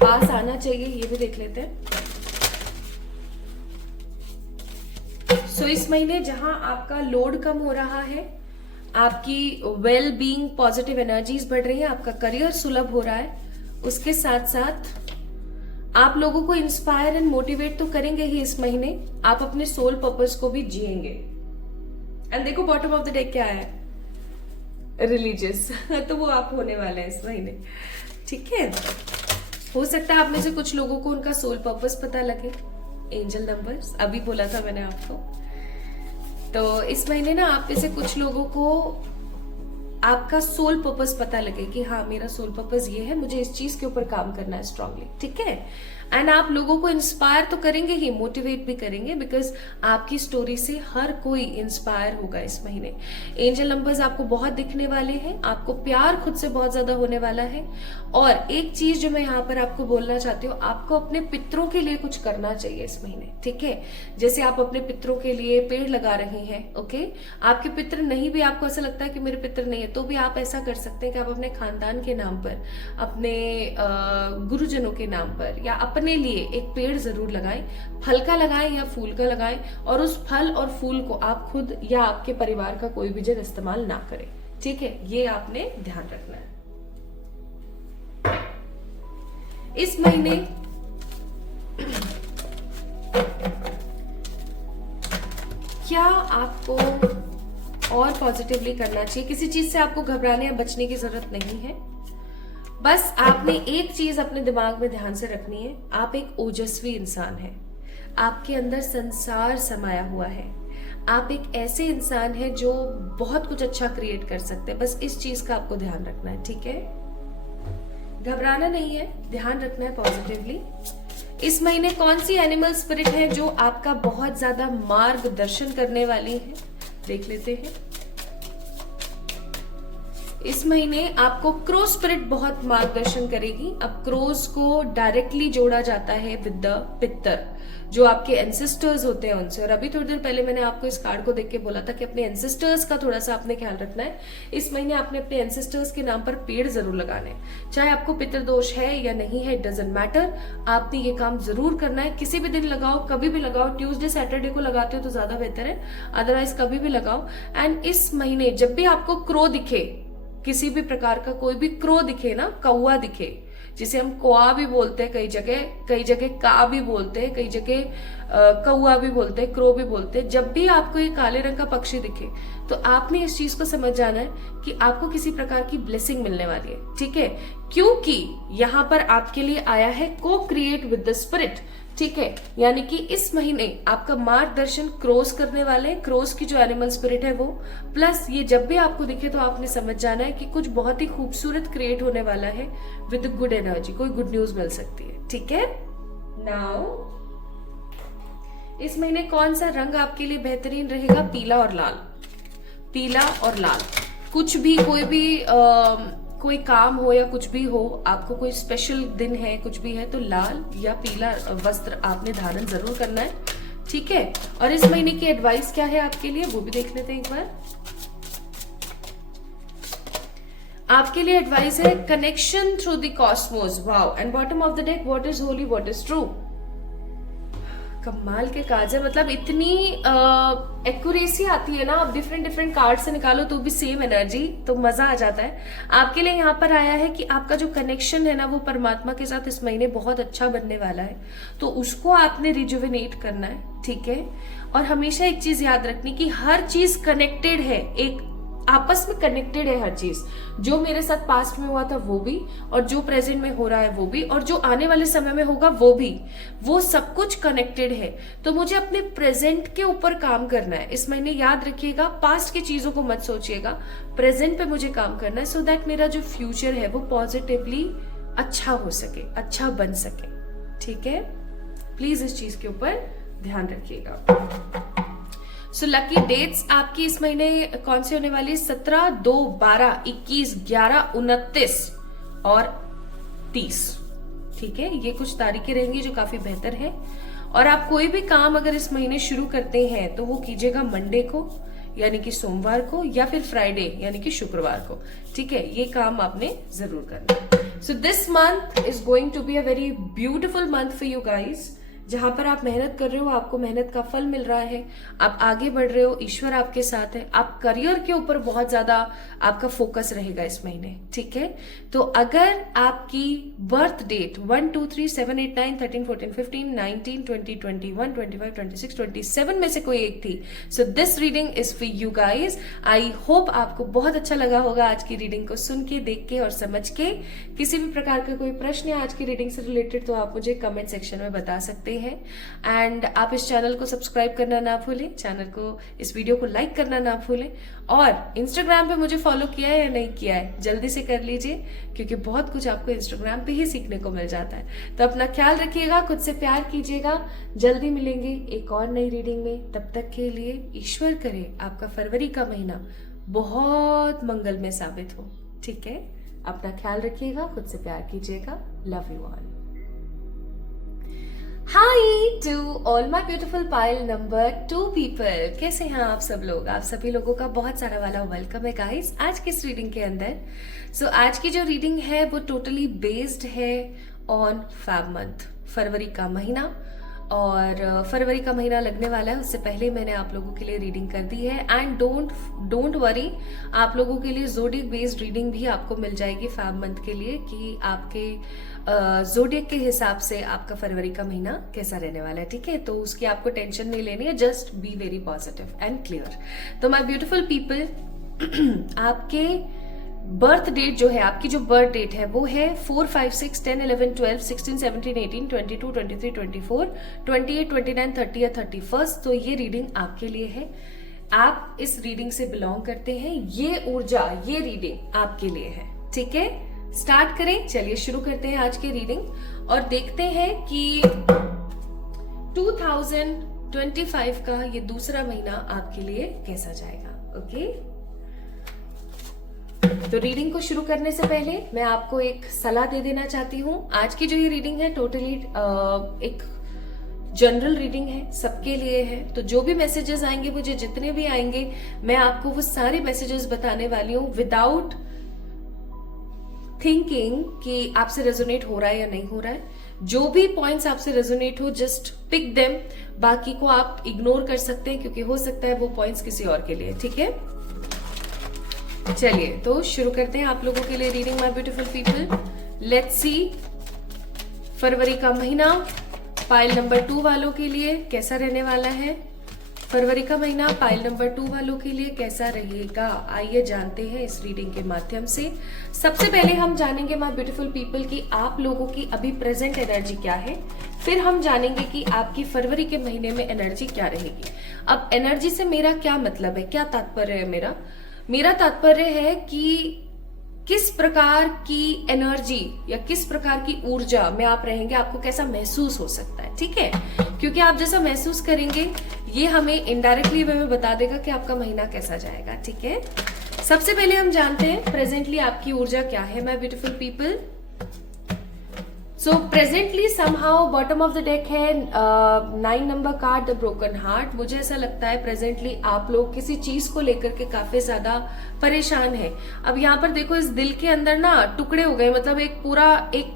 पास आना चाहिए, ये भी देख लेते हैं। सो इस महीने जहां आपका लोड कम हो रहा है, आपकी वेल बीइंग पॉजिटिव एनर्जीज बढ़ रही है, आपका करियर सुलभ हो रहा है, उसके साथ साथ आप लोगों को इंस्पायर एंड मोटिवेट तो करेंगे ही इस महीने, आप अपने सोल पर्पस को भी जिएंगे। एंड देखो बॉटम ऑफ द डेक क्या है, रिलीजियस तो वो आप होने वाले हैं इस महीने, ठीक है। हो सकता है आप में से कुछ लोगों को उनका सोल पर्पस पता लगे, एंजल नंबर्स अभी बोला था मैंने आपको। तो इस महीने ना आप में से कुछ लोगों को आपका सोल पर्पस पता लगे कि हाँ मेरा सोल पर्पस ये है, मुझे इस चीज के ऊपर काम करना है स्ट्रांगली, ठीक है। एंड आप लोगों को इंस्पायर तो करेंगे ही, मोटिवेट भी करेंगे, बिकॉज आपकी स्टोरी से हर कोई इंस्पायर होगा इस महीने। एंजल नंबर्स आपको बहुत दिखने वाले हैं, आपको प्यार खुद से बहुत ज्यादा होने वाला है। और एक चीज जो मैं यहाँ पर आपको बोलना चाहती हूँ, आपको अपने पितरों के लिए कुछ करना चाहिए इस महीने, ठीक है। जैसे आप अपने पितरों के लिए पेड़ लगा रहे हैं, ओके। आपके पितर नहीं भी, आपको ऐसा लगता है कि मेरे पितर नहीं है, तो भी आप ऐसा कर सकते हैं कि आप अपने खानदान के नाम पर, अपने गुरुजनों के नाम पर या अपने लिए एक पेड़ जरूर लगाएं, फल का लगाएं या फूल का लगाएं, और उस फल और फूल को आप खुद या आपके परिवार का कोई भी जन इस्तेमाल ना करें, ठीक है। ये आपने ध्यान रखना है। इस महीने क्या आपको और पॉजिटिवली करना चाहिए? किसी चीज से आपको घबराने या बचने की जरूरत नहीं है। बस आपने एक चीज अपने दिमाग में ध्यान से रखनी है, आप एक ओजस्वी इंसान हैं, आपके अंदर संसार समाया हुआ है, आप एक ऐसे इंसान हैं जो बहुत कुछ अच्छा क्रिएट कर सकते हैं। बस इस चीज का आपको ध्यान रखना है, ठीक है। घबराना नहीं है, ध्यान रखना है पॉजिटिवली। इस महीने कौन सी एनिमल स्पिरिट है जो आपका बहुत ज्यादा मार्गदर्शन करने वाली है, देख लेते हैं। इस महीने आपको क्रो स्पिरिट बहुत मार्गदर्शन करेगी। अब क्रोज को डायरेक्टली जोड़ा जाता है विद द पितर, जो आपके एंसेस्टर्स होते हैं उनसे। और अभी थोड़ी देर पहले मैंने आपको इस कार्ड को देख के बोला था कि अपने एंसेस्टर्स का थोड़ा सा आपने ख्याल रखना है। इस महीने आपने अपने एंसेस्टर्स के नाम पर पेड़ जरूर लगाने हैं, चाहे आपको पितृदोष है या नहीं है, इट डजंट मैटर, आपने ये काम जरूर करना है। किसी भी दिन लगाओ, कभी भी लगाओ, ट्यूसडे सैटरडे को लगाते हो तो ज्यादा बेहतर है, अदरवाइज कभी भी लगाओ। एंड इस महीने जब भी आपको क्रो दिखे, किसी भी प्रकार का कोई भी क्रो दिखे ना, कौआ दिखे, जिसे हम कोआ भी बोलते हैं, कई जगह का भी बोलते हैं, कई जगह कौआ भी बोलते हैं, क्रो भी बोलते हैं। जब भी आपको ये काले रंग का पक्षी दिखे तो आपने इस चीज को समझ जाना है कि आपको किसी प्रकार की ब्लेसिंग मिलने वाली है, ठीक है। क्योंकि यहाँ पर आपके लिए आया है को क्रिएट विद द स्पिरिट, ठीक है। यानी कि इस महीने आपका मार्गदर्शन क्रोस करने वाले हैं, क्रोस की जो एनिमल स्पिरिट है वो। प्लस ये जब भी आपको दिखे तो आपने समझ जाना है कि कुछ बहुत ही खूबसूरत क्रिएट होने वाला है विद गुड एनर्जी, कोई गुड न्यूज मिल सकती है, ठीक है। नाउ इस महीने कौन सा रंग आपके लिए बेहतरीन रहेगा? पीला और लाल, पीला और लाल। कुछ भी, कोई भी कोई काम हो या कुछ भी हो, आपको कोई स्पेशल दिन है, कुछ भी है, तो लाल या पीला वस्त्र आपने धारण जरूर करना है, ठीक है। और इस महीने की एडवाइस क्या है आपके लिए, वो भी देख लेते हैं एक बार। आपके लिए एडवाइस है connection through the Cosmos, wow. And bottom of the deck, what is Holi, what is true. कमाल के कार्ड्स है, मतलब इतनी एक्यूरेसी आती है ना, आप डिफरेंट डिफरेंट कार्ड से निकालो तो भी सेम एनर्जी, तो मजा आ जाता है। आपके लिए यहाँ पर आया है कि आपका जो कनेक्शन है ना वो परमात्मा के साथ इस महीने बहुत अच्छा बनने वाला है, तो उसको आपने रिजुविनेट करना है, ठीक है। और हमेशा एक चीज याद रखनी कि हर चीज कनेक्टेड है, एक आपस में कनेक्टेड है हर चीज। जो मेरे साथ पास्ट में हुआ था वो भी, और जो प्रेजेंट में हो रहा है वो भी, और जो आने वाले समय में होगा वो भी, वो सब कुछ कनेक्टेड है। तो मुझे अपने प्रेजेंट के ऊपर काम करना है इस महीने, याद रखिएगा। पास्ट की चीजों को मत सोचिएगा, प्रेजेंट पे मुझे काम करना है, सो दैट मेरा जो फ्यूचर है वो पॉजिटिवली अच्छा हो सके, अच्छा बन सके, ठीक है। प्लीज इस चीज के ऊपर ध्यान रखिएगा। सो लकी डेट्स आपकी इस महीने कौन सी होने वाली? 17, 2, 12, 21, 11, 29 और 30, ठीक है। ये कुछ तारीखें रहेंगी जो काफी बेहतर है। और आप कोई भी काम अगर इस महीने शुरू करते हैं तो वो कीजिएगा मंडे को, यानी कि सोमवार को, या फिर फ्राइडे यानी कि शुक्रवार को, ठीक है। ये काम आपने जरूर करना। So this month is going to be a very beautiful month for you guys. जहां पर आप मेहनत कर रहे हो आपको मेहनत का फल मिल रहा है, आप आगे बढ़ रहे हो, ईश्वर आपके साथ है। आप करियर के ऊपर बहुत ज्यादा आपका फोकस रहेगा इस महीने, ठीक है। तो अगर आपकी बर्थ डेट 1, 2, 3, 7, 8, 9, 13, 14, 15, 19, 20, 21, 25, 26, 27 में से कोई एक थी, so this reading is for you guys. I hope आपको बहुत अच्छा लगा होगा आज की रीडिंग को सुन के, देख के और समझ के। किसी भी प्रकार का कोई प्रश्न है आज की रीडिंग से रिलेटेड तो आप मुझे कमेंट सेक्शन में बता सकते हैं। एंड आप इस चैनल को सब्सक्राइब करना ना भूलें, चैनल को, इस वीडियो को लाइक करना ना भूलें, और इंस्टाग्राम पे मुझे फॉलो किया है या नहीं किया है जल्दी से कर लीजिए, क्योंकि बहुत कुछ आपको इंस्टाग्राम पे ही सीखने को मिल जाता है। तो अपना ख्याल रखिएगा, खुद से प्यार कीजिएगा। जल्दी मिलेंगे एक और नई रीडिंग में, तब तक के लिए ईश्वर करे आपका फरवरी का महीना बहुत मंगलमय साबित हो, ठीक है। अपना ख्याल रखिएगा, खुद से प्यार कीजिएगा। Love you all. Hi to all my beautiful pile number 2 people. कैसे हैं आप सब लोग? आप सभी लोगों का बहुत सारा वाला वेलकम है गाइस आज की इस रीडिंग के अंदर। सो आज की जो रीडिंग है वो टोटली बेस्ड है ऑन फैब मंथ, फरवरी का महीना। और फरवरी का महीना लगने वाला है, उससे पहले मैंने आप लोगों के लिए रीडिंग कर दी है। एंड डोंट वरी, आप लोगों के लिए जोडियक बेस्ड रीडिंग भी आपको मिल जाएगी फैब मंथ के लिए, कि आपके जोडियक के हिसाब से आपका फरवरी का महीना कैसा रहने वाला है, ठीक है। तो उसकी आपको टेंशन नहीं लेनी है, just be very positive and clear. तो माय ब्यूटीफुल पीपल, आपके बर्थ डेट जो है, आपकी जो बर्थ डेट है वो है 4, 5, 6, 10, 11, 12, 16, 17, 18, 22, 23, 24, 28, 29, 30 या 31। तो ये रीडिंग आपके लिए है, आप इस रीडिंग से बिलोंग करते हैं, ये ऊर्जा, ये रीडिंग आपके लिए है, ठीक है। स्टार्ट करें, चलिए शुरू करते हैं आज की रीडिंग और देखते हैं कि 2025 का ये दूसरा महीना आपके लिए कैसा जाएगा। ओके, तो रीडिंग को शुरू करने से पहले मैं आपको एक सलाह दे देना चाहती हूँ। आज की जो ये रीडिंग है टोटली एक जनरल रीडिंग है, सबके लिए है। तो जो भी मैसेजेस आएंगे, मुझे जितने भी आएंगे, मैं आपको वो सारे मैसेजेस बताने वाली हूँ विदाउट थिंकिंग कि आपसे रेजोनेट हो रहा है या नहीं हो रहा है। जो भी पॉइंट्स आपसे रेजोनेट हो, जस्ट पिक देम, बाकी को आप इग्नोर कर सकते हैं, क्योंकि हो सकता है वो पॉइंट्स किसी और के लिए, ठीक है। चलिए तो शुरू करते हैं आप लोगों के लिए reading my beautiful people. Let's see फरवरी का महीना पाइल नंबर 2 वालों के लिए कैसा रहने वाला है। फरवरी का महीना पाइल नंबर 2 वालों के लिए कैसा रहेगा, आइए जानते हैं इस रीडिंग के माध्यम से। सबसे पहले हम जानेंगे माय ब्यूटीफुल पीपल की आप लोगों की अभी प्रेजेंट एनर्जी क्या है, फिर हम जानेंगे कि आपकी फरवरी के महीने में एनर्जी क्या रहेगी। अब एनर्जी से मेरा क्या मतलब है, क्या तात्पर्य है मेरा तात्पर्य है कि किस प्रकार की एनर्जी या किस प्रकार की ऊर्जा में आप रहेंगे, आपको कैसा महसूस हो सकता है, ठीक है। क्योंकि आप जैसा महसूस करेंगे ये हमें इनडायरेक्टली वे में बता देगा कि आपका महीना कैसा जाएगा, ठीक है। सबसे पहले हम जानते हैं प्रेजेंटली आपकी ऊर्जा क्या है my beautiful people. So presently somehow bottom of the deck है 9 number card, the broken heart. मुझे ऐसा लगता है प्रेजेंटली आप लोग किसी चीज को लेकर के काफी ज्यादा परेशान है। अब यहाँ पर देखो, इस दिल के अंदर ना टुकड़े हो गए, मतलब एक पूरा एक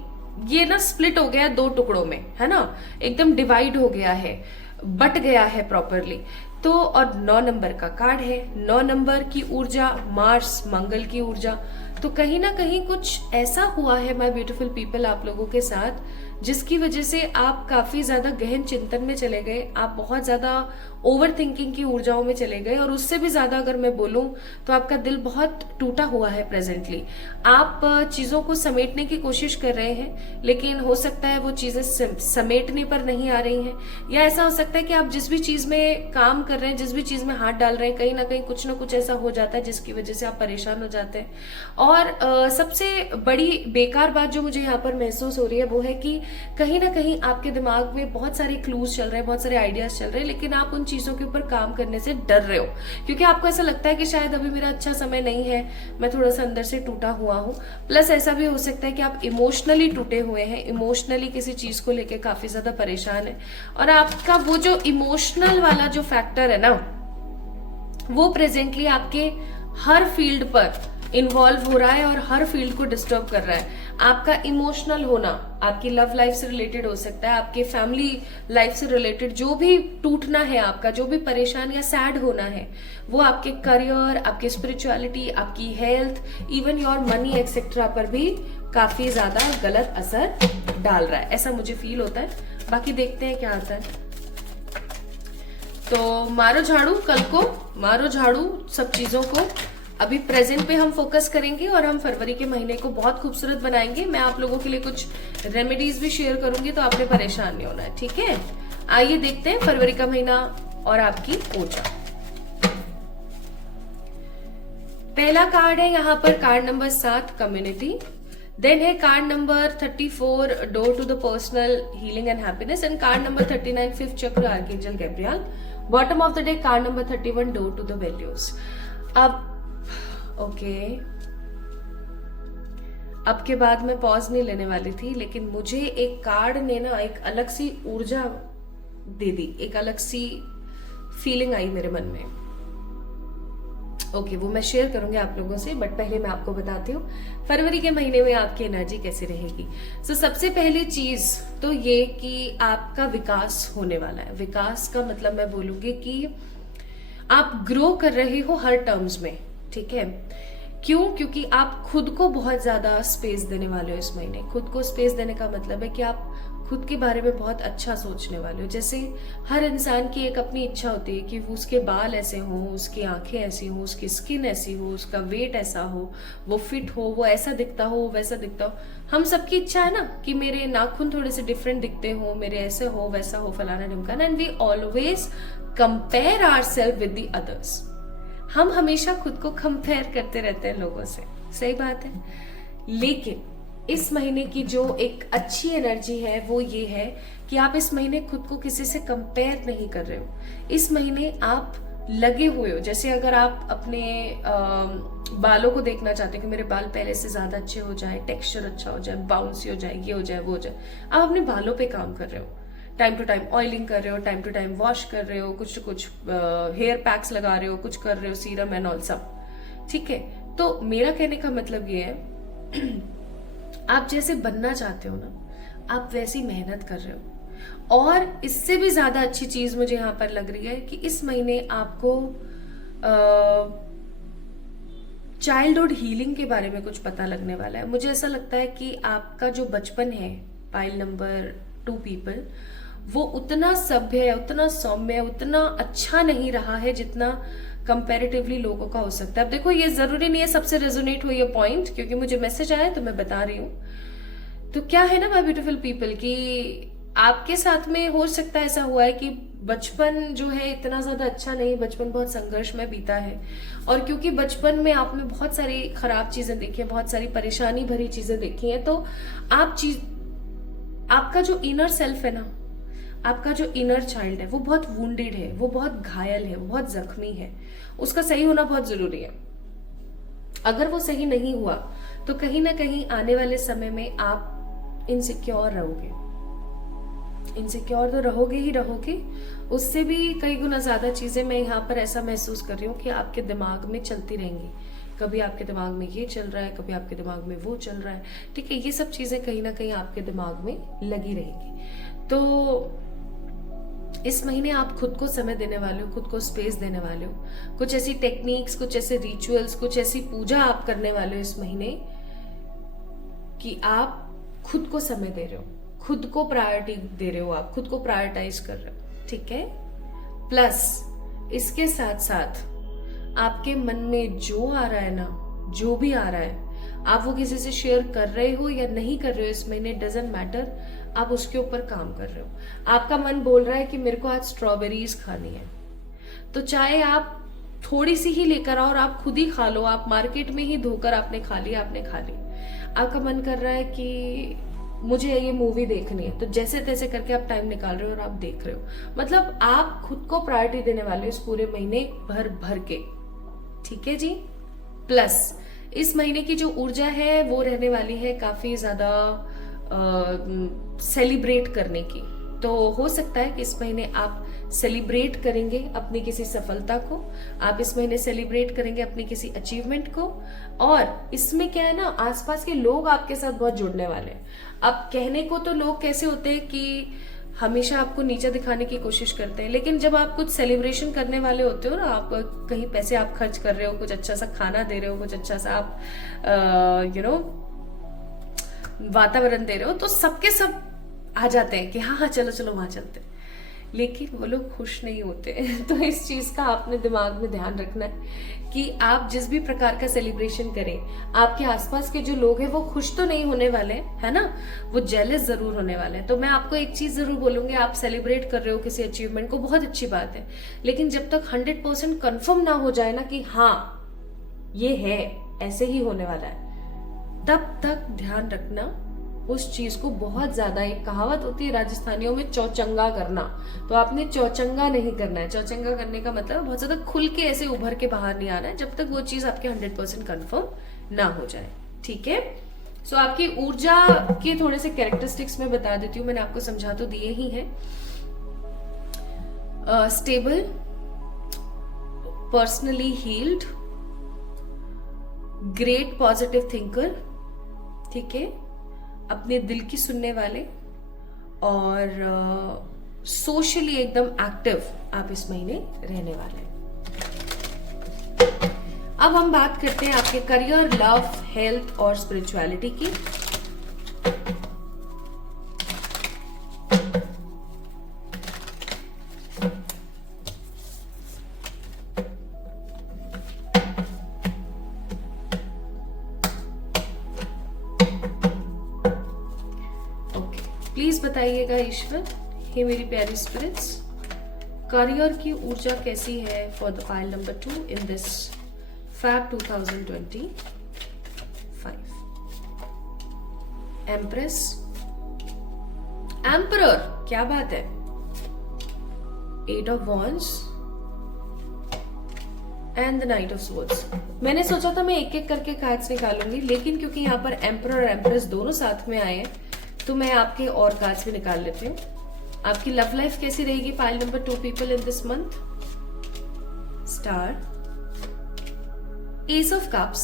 ये ना स्प्लिट हो गया है 2 टुकड़ों में, है ना, एकदम डिवाइड हो गया है, बट गया है प्रॉपरली। तो और 9 नंबर का कार्ड है, 9 नंबर की ऊर्जा मार्स, मंगल की ऊर्जा। तो कहीं ना कहीं कुछ ऐसा हुआ है माय ब्यूटीफुल पीपल आप लोगों के साथ, जिसकी वजह से आप काफी ज्यादा गहन चिंतन में चले गए, आप बहुत ज्यादा ओवर थिंकिंग की ऊर्जाओं में चले गए, और उससे भी ज्यादा अगर मैं बोलूं तो आपका दिल बहुत टूटा हुआ है प्रेजेंटली। आप चीजों को समेटने की कोशिश कर रहे हैं, लेकिन हो सकता है वो चीजें समेटने पर नहीं आ रही हैं, या ऐसा हो सकता है कि आप जिस भी चीज में काम कर रहे हैं, जिस भी चीज में हाथ डाल रहे हैं, कहीं ना कहीं कुछ ना कुछ ऐसा हो जाता है जिसकी वजह से आप परेशान हो जाते हैं। और सबसे बड़ी बेकार बात जो मुझे यहाँ पर महसूस हो रही है वो है कि कहीं ना कहीं आपके दिमाग में बहुत सारे क्लूज चल रहे हैं, बहुत सारे आइडियाज चल रहे हैं, लेकिन आप उन चीजों के ऊपर काम करने से डर रहे हो, क्योंकि आपको ऐसा लगता है कि शायद अभी मेरा अच्छा समय नहीं है, मैं थोड़ा सा अंदर से टूटा हुआ हूँ। प्लस ऐसा भी हो सकता है कि आप इमोशनली टूटे हुए हैं, इमोशनली किसी चीज को लेकर काफी ज्यादा परेशान है, और आपका वो जो इमोशनल वाला जो फैक्टर है ना, वो प्रेजेंटली आपके हर फील्ड पर इन्वॉल्व हो रहा है और हर फील्ड को डिस्टर्ब कर रहा है। आपका इमोशनल होना आपकी लव लाइफ से रिलेटेड हो सकता है, आपके फैमिली लाइफ से रिलेटेड जो भी टूटना है आपका, जो भी परेशान या सैड होना है, वो आपके करियर, आपकी स्पिरिचुअलिटी, आपकी health, even your money etcetera पर भी काफी ज्यादा गलत असर डाल रहा है, ऐसा मुझे फील होता है। बाकी देखते हैं क्या आता है। तो मारो झाड़ू, कल को मारो झाड़ू सब चीजों को। अभी प्रेजेंट पे हम फोकस करेंगे और हम फरवरी के महीने को बहुत खूबसूरत बनाएंगे। मैं आप लोगों के लिए कुछ रेमेडीज भी शेयर करूंगी, तो आपने परेशान नहीं होना है, ठीक है। आइए देखते हैं फरवरी का महीना और आपकी ऊर्जा। पहला कार्ड है यहाँ पर कार्ड नंबर 7 कम्युनिटी, देन है card number 34 door to the personal healing and happiness, and card number 39 5th chakra archangel Gabriel. Bottom of the day card number 31 door to the values. अब ओके, अब के बाद मैं pause नहीं लेने वाली थी, लेकिन मुझे एक कार्ड ने ना एक अलग सी ऊर्जा दे दी, एक अलग सी फीलिंग आई मेरे मन में। ओके, वो मैं शेयर करूंगी आप लोगों से, बट पहले मैं आपको बताती हूँ फरवरी के महीने में आपकी एनर्जी कैसी रहेगी। तो सबसे पहली चीज तो ये कि आपका विकास होने वाला है। विकास का मतलब मैं बोलूंगी कि आप ग्रो कर रहे हो हर टर्म्स में, ठीक है। क्यों? क्योंकि आप खुद को बहुत ज्यादा स्पेस देने वाले हो इस महीने। खुद को स्पेस देने का मतलब है कि आप खुद के बारे में बहुत अच्छा सोचने वाले हो। जैसे हर इंसान की एक अपनी इच्छा होती है कि वो उसके बाल ऐसे हो, उसकी आंखें ऐसी हो, उसकी स्किन ऐसी हो, उसका वेट ऐसा हो, वो फिट हो, वो ऐसा दिखता हो, वैसा दिखता हो। हम सबकी इच्छा है ना कि मेरे नाखून थोड़े से डिफरेंट दिखते हो, मेरे ऐसे हो, वैसा हो, फलाना ढिमकाना। And we always compare ourselves with the others. हम हमेशा खुद को कंपेयर करते रहते हैं लोगों से, सही बात है। लेकिन इस महीने की जो एक अच्छी एनर्जी है वो ये है कि आप इस महीने खुद को किसी से कंपेयर नहीं कर रहे हो। इस महीने आप लगे हुए हो, जैसे अगर आप अपने बालों को देखना चाहते हो कि मेरे बाल पहले से ज्यादा अच्छे हो जाए, टेक्सचर अच्छा हो जाए, बाउंसी हो जाए, ये हो जाए, वो हो जाए, आप अपने बालों पे काम कर रहे हो। टाइम टू टाइम ऑयलिंग कर रहे हो, टाइम टू टाइम वॉश कर रहे हो, कुछ कुछ हेयर पैक्स लगा रहे हो, कुछ कर रहे हो, सीरम एंड ऑल सब, ठीक है। तो मेरा कहने का मतलब ये है आप जैसे बनना चाहते हो ना, आप वैसी मेहनत कर रहे हो। और इससे भी ज्यादा अच्छी चीज मुझे यहाँ पर लग रही है कि इस महीने आपको चाइल्डहुड हीलिंग के बारे में कुछ पता लगने वाला है। मुझे ऐसा लगता है कि आपका जो बचपन है, पाइल नंबर 2 पीपल, वो उतना सभ्य, उतना सौम्य, उतना अच्छा नहीं रहा है जितना कंपैरेटिवली लोगों का हो सकता है। अब देखो, ये जरूरी नहीं है सबसे रेजोनेट हो ये पॉइंट, क्योंकि मुझे मैसेज आया तो मैं बता रही हूँ। तो क्या है ना माय ब्यूटीफुल पीपल कि आपके साथ में हो सकता है ऐसा हुआ है कि बचपन जो है इतना ज्यादा अच्छा नहीं, बचपन बहुत संघर्ष में बीता है। और क्योंकि बचपन में आपने बहुत सारी खराब चीजें देखी है, बहुत सारी परेशानी भरी चीजें देखी है, तो आपका जो इनर सेल्फ है ना, आपका जो इनर चाइल्ड है, वो बहुत वुंडेड है, वो बहुत घायल है, वो बहुत जख्मी है। उसका सही होना बहुत जरूरी है। अगर वो सही नहीं हुआ तो कहीं ना कहीं आने वाले समय में आप इनसिक्योर रहोगे। इनसिक्योर तो रहोगे ही रहोगे, उससे भी कई गुना ज्यादा चीजें मैं यहाँ पर ऐसा महसूस कर रही हूँ कि आपके दिमाग में चलती रहेंगी कभी आपके दिमाग में ये चल रहा है, कभी आपके दिमाग में वो चल रहा है, ठीक है। ये सब चीजें कहीं ना कहीं आपके दिमाग में लगी रहेगी। तो इस महीने आप खुद को समय देने वाले हो, खुद को स्पेस देने वाले हो, कुछ ऐसी टेक्निक्स, कुछ ऐसे रिचुअल्स, कुछ ऐसी पूजा आप करने वाले हो इस महीने कि आप खुद को समय दे रहे हो, खुद को प्रायोरिटी दे रहे हो, आप खुद को प्रायोरिटाइज कर रहे हो, ठीक है। प्लस इसके साथ साथ आपके मन में जो आ रहा है ना, जो भी आ रहा है, आप वो किसी से शेयर कर रहे हो या नहीं कर रहे हो इस महीने, डजंट मैटर, आप उसके ऊपर काम कर रहे हो। आपका मन बोल रहा है कि मेरे को आज स्ट्रॉबेरीज खानी है, तो चाहे आप थोड़ी सी ही लेकर आओ और आप खुद ही खा लो, आप मार्केट में ही धोकर आपने खा ली। आपका मन कर रहा है कि मुझे ये मूवी देखनी है, तो जैसे तैसे करके आप टाइम निकाल रहे हो और आप देख रहे हो। मतलब आप खुद को प्रायोरिटी देने वाले हो इस पूरे महीने भर भर के, ठीक है जी। प्लस इस महीने की जो ऊर्जा है वो रहने वाली है काफी ज्यादा सेलिब्रेट करने की। तो हो सकता है कि इस महीने आप सेलिब्रेट करेंगे अपनी किसी सफलता को, आप इस महीने सेलिब्रेट करेंगे अपनी किसी अचीवमेंट को। और इसमें क्या है ना, आसपास के लोग आपके साथ बहुत जुड़ने वाले हैं। अब कहने को तो लोग कैसे होते हैं कि हमेशा आपको नीचा दिखाने की कोशिश करते हैं, लेकिन जब आप कुछ सेलिब्रेशन करने वाले होते हो ना, आप कहीं पैसे आप खर्च कर रहे हो, कुछ अच्छा सा खाना दे रहे हो, कुछ अच्छा सा आप वातावरण दे रहे हो, तो सबके सब आ जाते हैं कि हाँ हाँ चलो चलो वहां चलते हैं, लेकिन वो लोग खुश नहीं होते। तो इस चीज का आपने दिमाग में ध्यान रखना है कि आप जिस भी प्रकार का सेलिब्रेशन करें, आपके आसपास के जो लोग हैं वो खुश तो नहीं होने वाले, है ना, वो जेलस जरूर होने वाले हैं। तो मैं आपको एक चीज जरूर बोलूंगी, आप सेलिब्रेट कर रहे हो किसी अचीवमेंट को, बहुत अच्छी बात है, लेकिन जब तक 100% कंफर्म ना हो जाए ना कि हाँ ये है, ऐसे ही होने वाला है, तब तक ध्यान रखना उस चीज को बहुत ज्यादा। एक कहावत होती है राजस्थानियों में, चौचंगा करना, तो आपने चौचंगा नहीं करना है। चौचंगा करने का मतलब बहुत ज्यादा खुल के ऐसे उभर के बाहर नहीं आना है जब तक वो चीज आपके 100% कंफर्म ना हो जाए, ठीक है। सो आपकी ऊर्जा के थोड़े से कैरेक्टरिस्टिक्स में बता देती हूँ, मैंने आपको समझा तो दिए ही हैं। Stable, personally healed, great positive thinker, ठीक है, अपने दिल की सुनने वाले, और सोशली एकदम एक्टिव आप इस महीने रहने वाले हैं। अब हम बात करते हैं आपके करियर, लव, हेल्थ और स्पिरिचुअलिटी की। प्लीज बताइएगा ईश्वर, हे मेरी प्यारी स्पिरिट्स, करियर की ऊर्जा कैसी है for the pile number 2 in this Feb 2025। Empress, emperor, क्या बात है, 8 of wands and the knight of swords. मैंने सोचा था मैं एक एक करके कार्ड्स निकालूंगी, लेकिन क्योंकि यहाँ पर एम्परर और एम्प्रेस दोनों साथ में आए हैं, तो मैं आपके और कार्ड्स भी निकाल लेती हूँ। आपकी लव लाइफ कैसी रहेगी pile number 2 people in this month. Star, S of cups,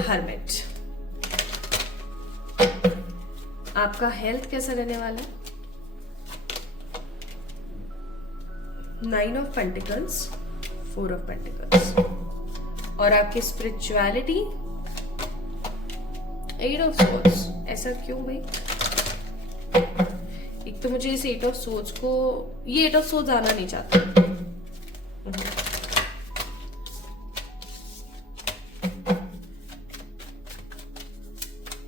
hermit. आपका हेल्थ कैसा रहने वाला है। 9 ऑफ पेंटिकल्स, 4 ऑफ पेंटिकल्स। और आपकी स्पिरिचुअलिटी 8 ऑफ सोर्ड्स। ऐसा क्यों भाई? एक तो मुझे इस 8 ऑफ सोर्ड्स को, ये 8 ऑफ सोर्ड्स आना नहीं चाहता।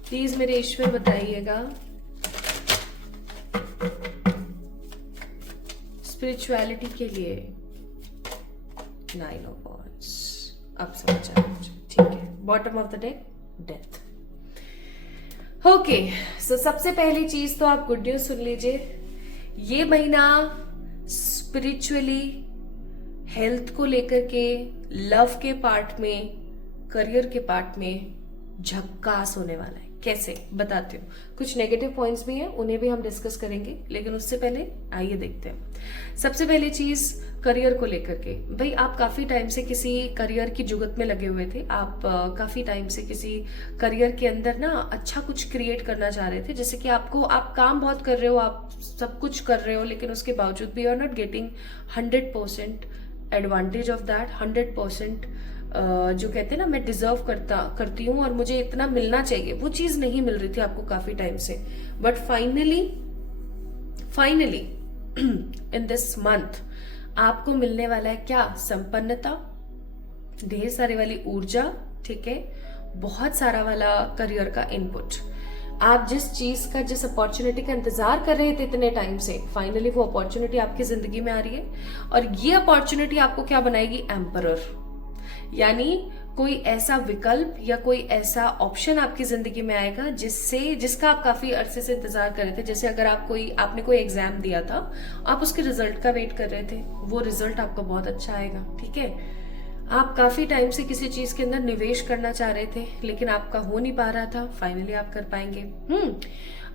प्लीज मेरे ईश्वर बताइएगा स्पिरिचुअलिटी के लिए 9 ऑफ वॉन्ड्स। अब समझ आया मुझे, ठीक है। Bottom of the deck, death. Okay, so सबसे पहली चीज तो आप गुड न्यूज सुन लीजिए। ये महीना स्पिरिचुअली, हेल्थ को लेकर के, लव के पार्ट में, करियर के पार्ट में झक्कास होने वाला है। कैसे बताती हूँ। कुछ नेगेटिव पॉइंट्स भी हैं, उन्हें भी हम डिस्कस करेंगे, लेकिन उससे पहले आइए देखते हैं। सबसे पहली चीज करियर को लेकर के, भाई आप काफी टाइम से किसी करियर की जुगत में लगे हुए थे। आप काफी टाइम से किसी करियर के अंदर ना अच्छा कुछ क्रिएट करना चाह रहे थे, जैसे कि आप काम बहुत कर रहे हो, आप सब कुछ कर रहे हो, लेकिन उसके बावजूद भी you are not getting 100% advantage of that, 100% जो कहते हैं ना मैं डिजर्व करती हूँ और मुझे इतना मिलना चाहिए, वो चीज नहीं मिल रही थी आपको काफी टाइम से। But finally in this month आपको मिलने वाला है क्या? संपन्नता, ढेर सारे वाली ऊर्जा, ठीक है, बहुत सारा वाला करियर का इनपुट। आप जिस चीज का, जिस अपॉर्चुनिटी का इंतजार कर रहे थे इतने टाइम से, फाइनली वो अपॉर्चुनिटी आपकी जिंदगी में आ रही है। और ये अपॉर्चुनिटी आपको क्या बनाएगी? एम्परर, यानी कोई ऐसा विकल्प या कोई ऐसा ऑप्शन आपकी जिंदगी में आएगा जिसका आप काफी अरसे से इंतजार कर रहे थे। जैसे अगर आपने कोई एग्जाम दिया था, आप उसके रिजल्ट का वेट कर रहे थे, वो रिजल्ट आपका बहुत अच्छा आएगा, ठीक है। आप काफी टाइम से किसी चीज के अंदर निवेश करना चाह रहे थे, लेकिन आपका हो नहीं पा रहा था, फाइनली आप कर पाएंगे।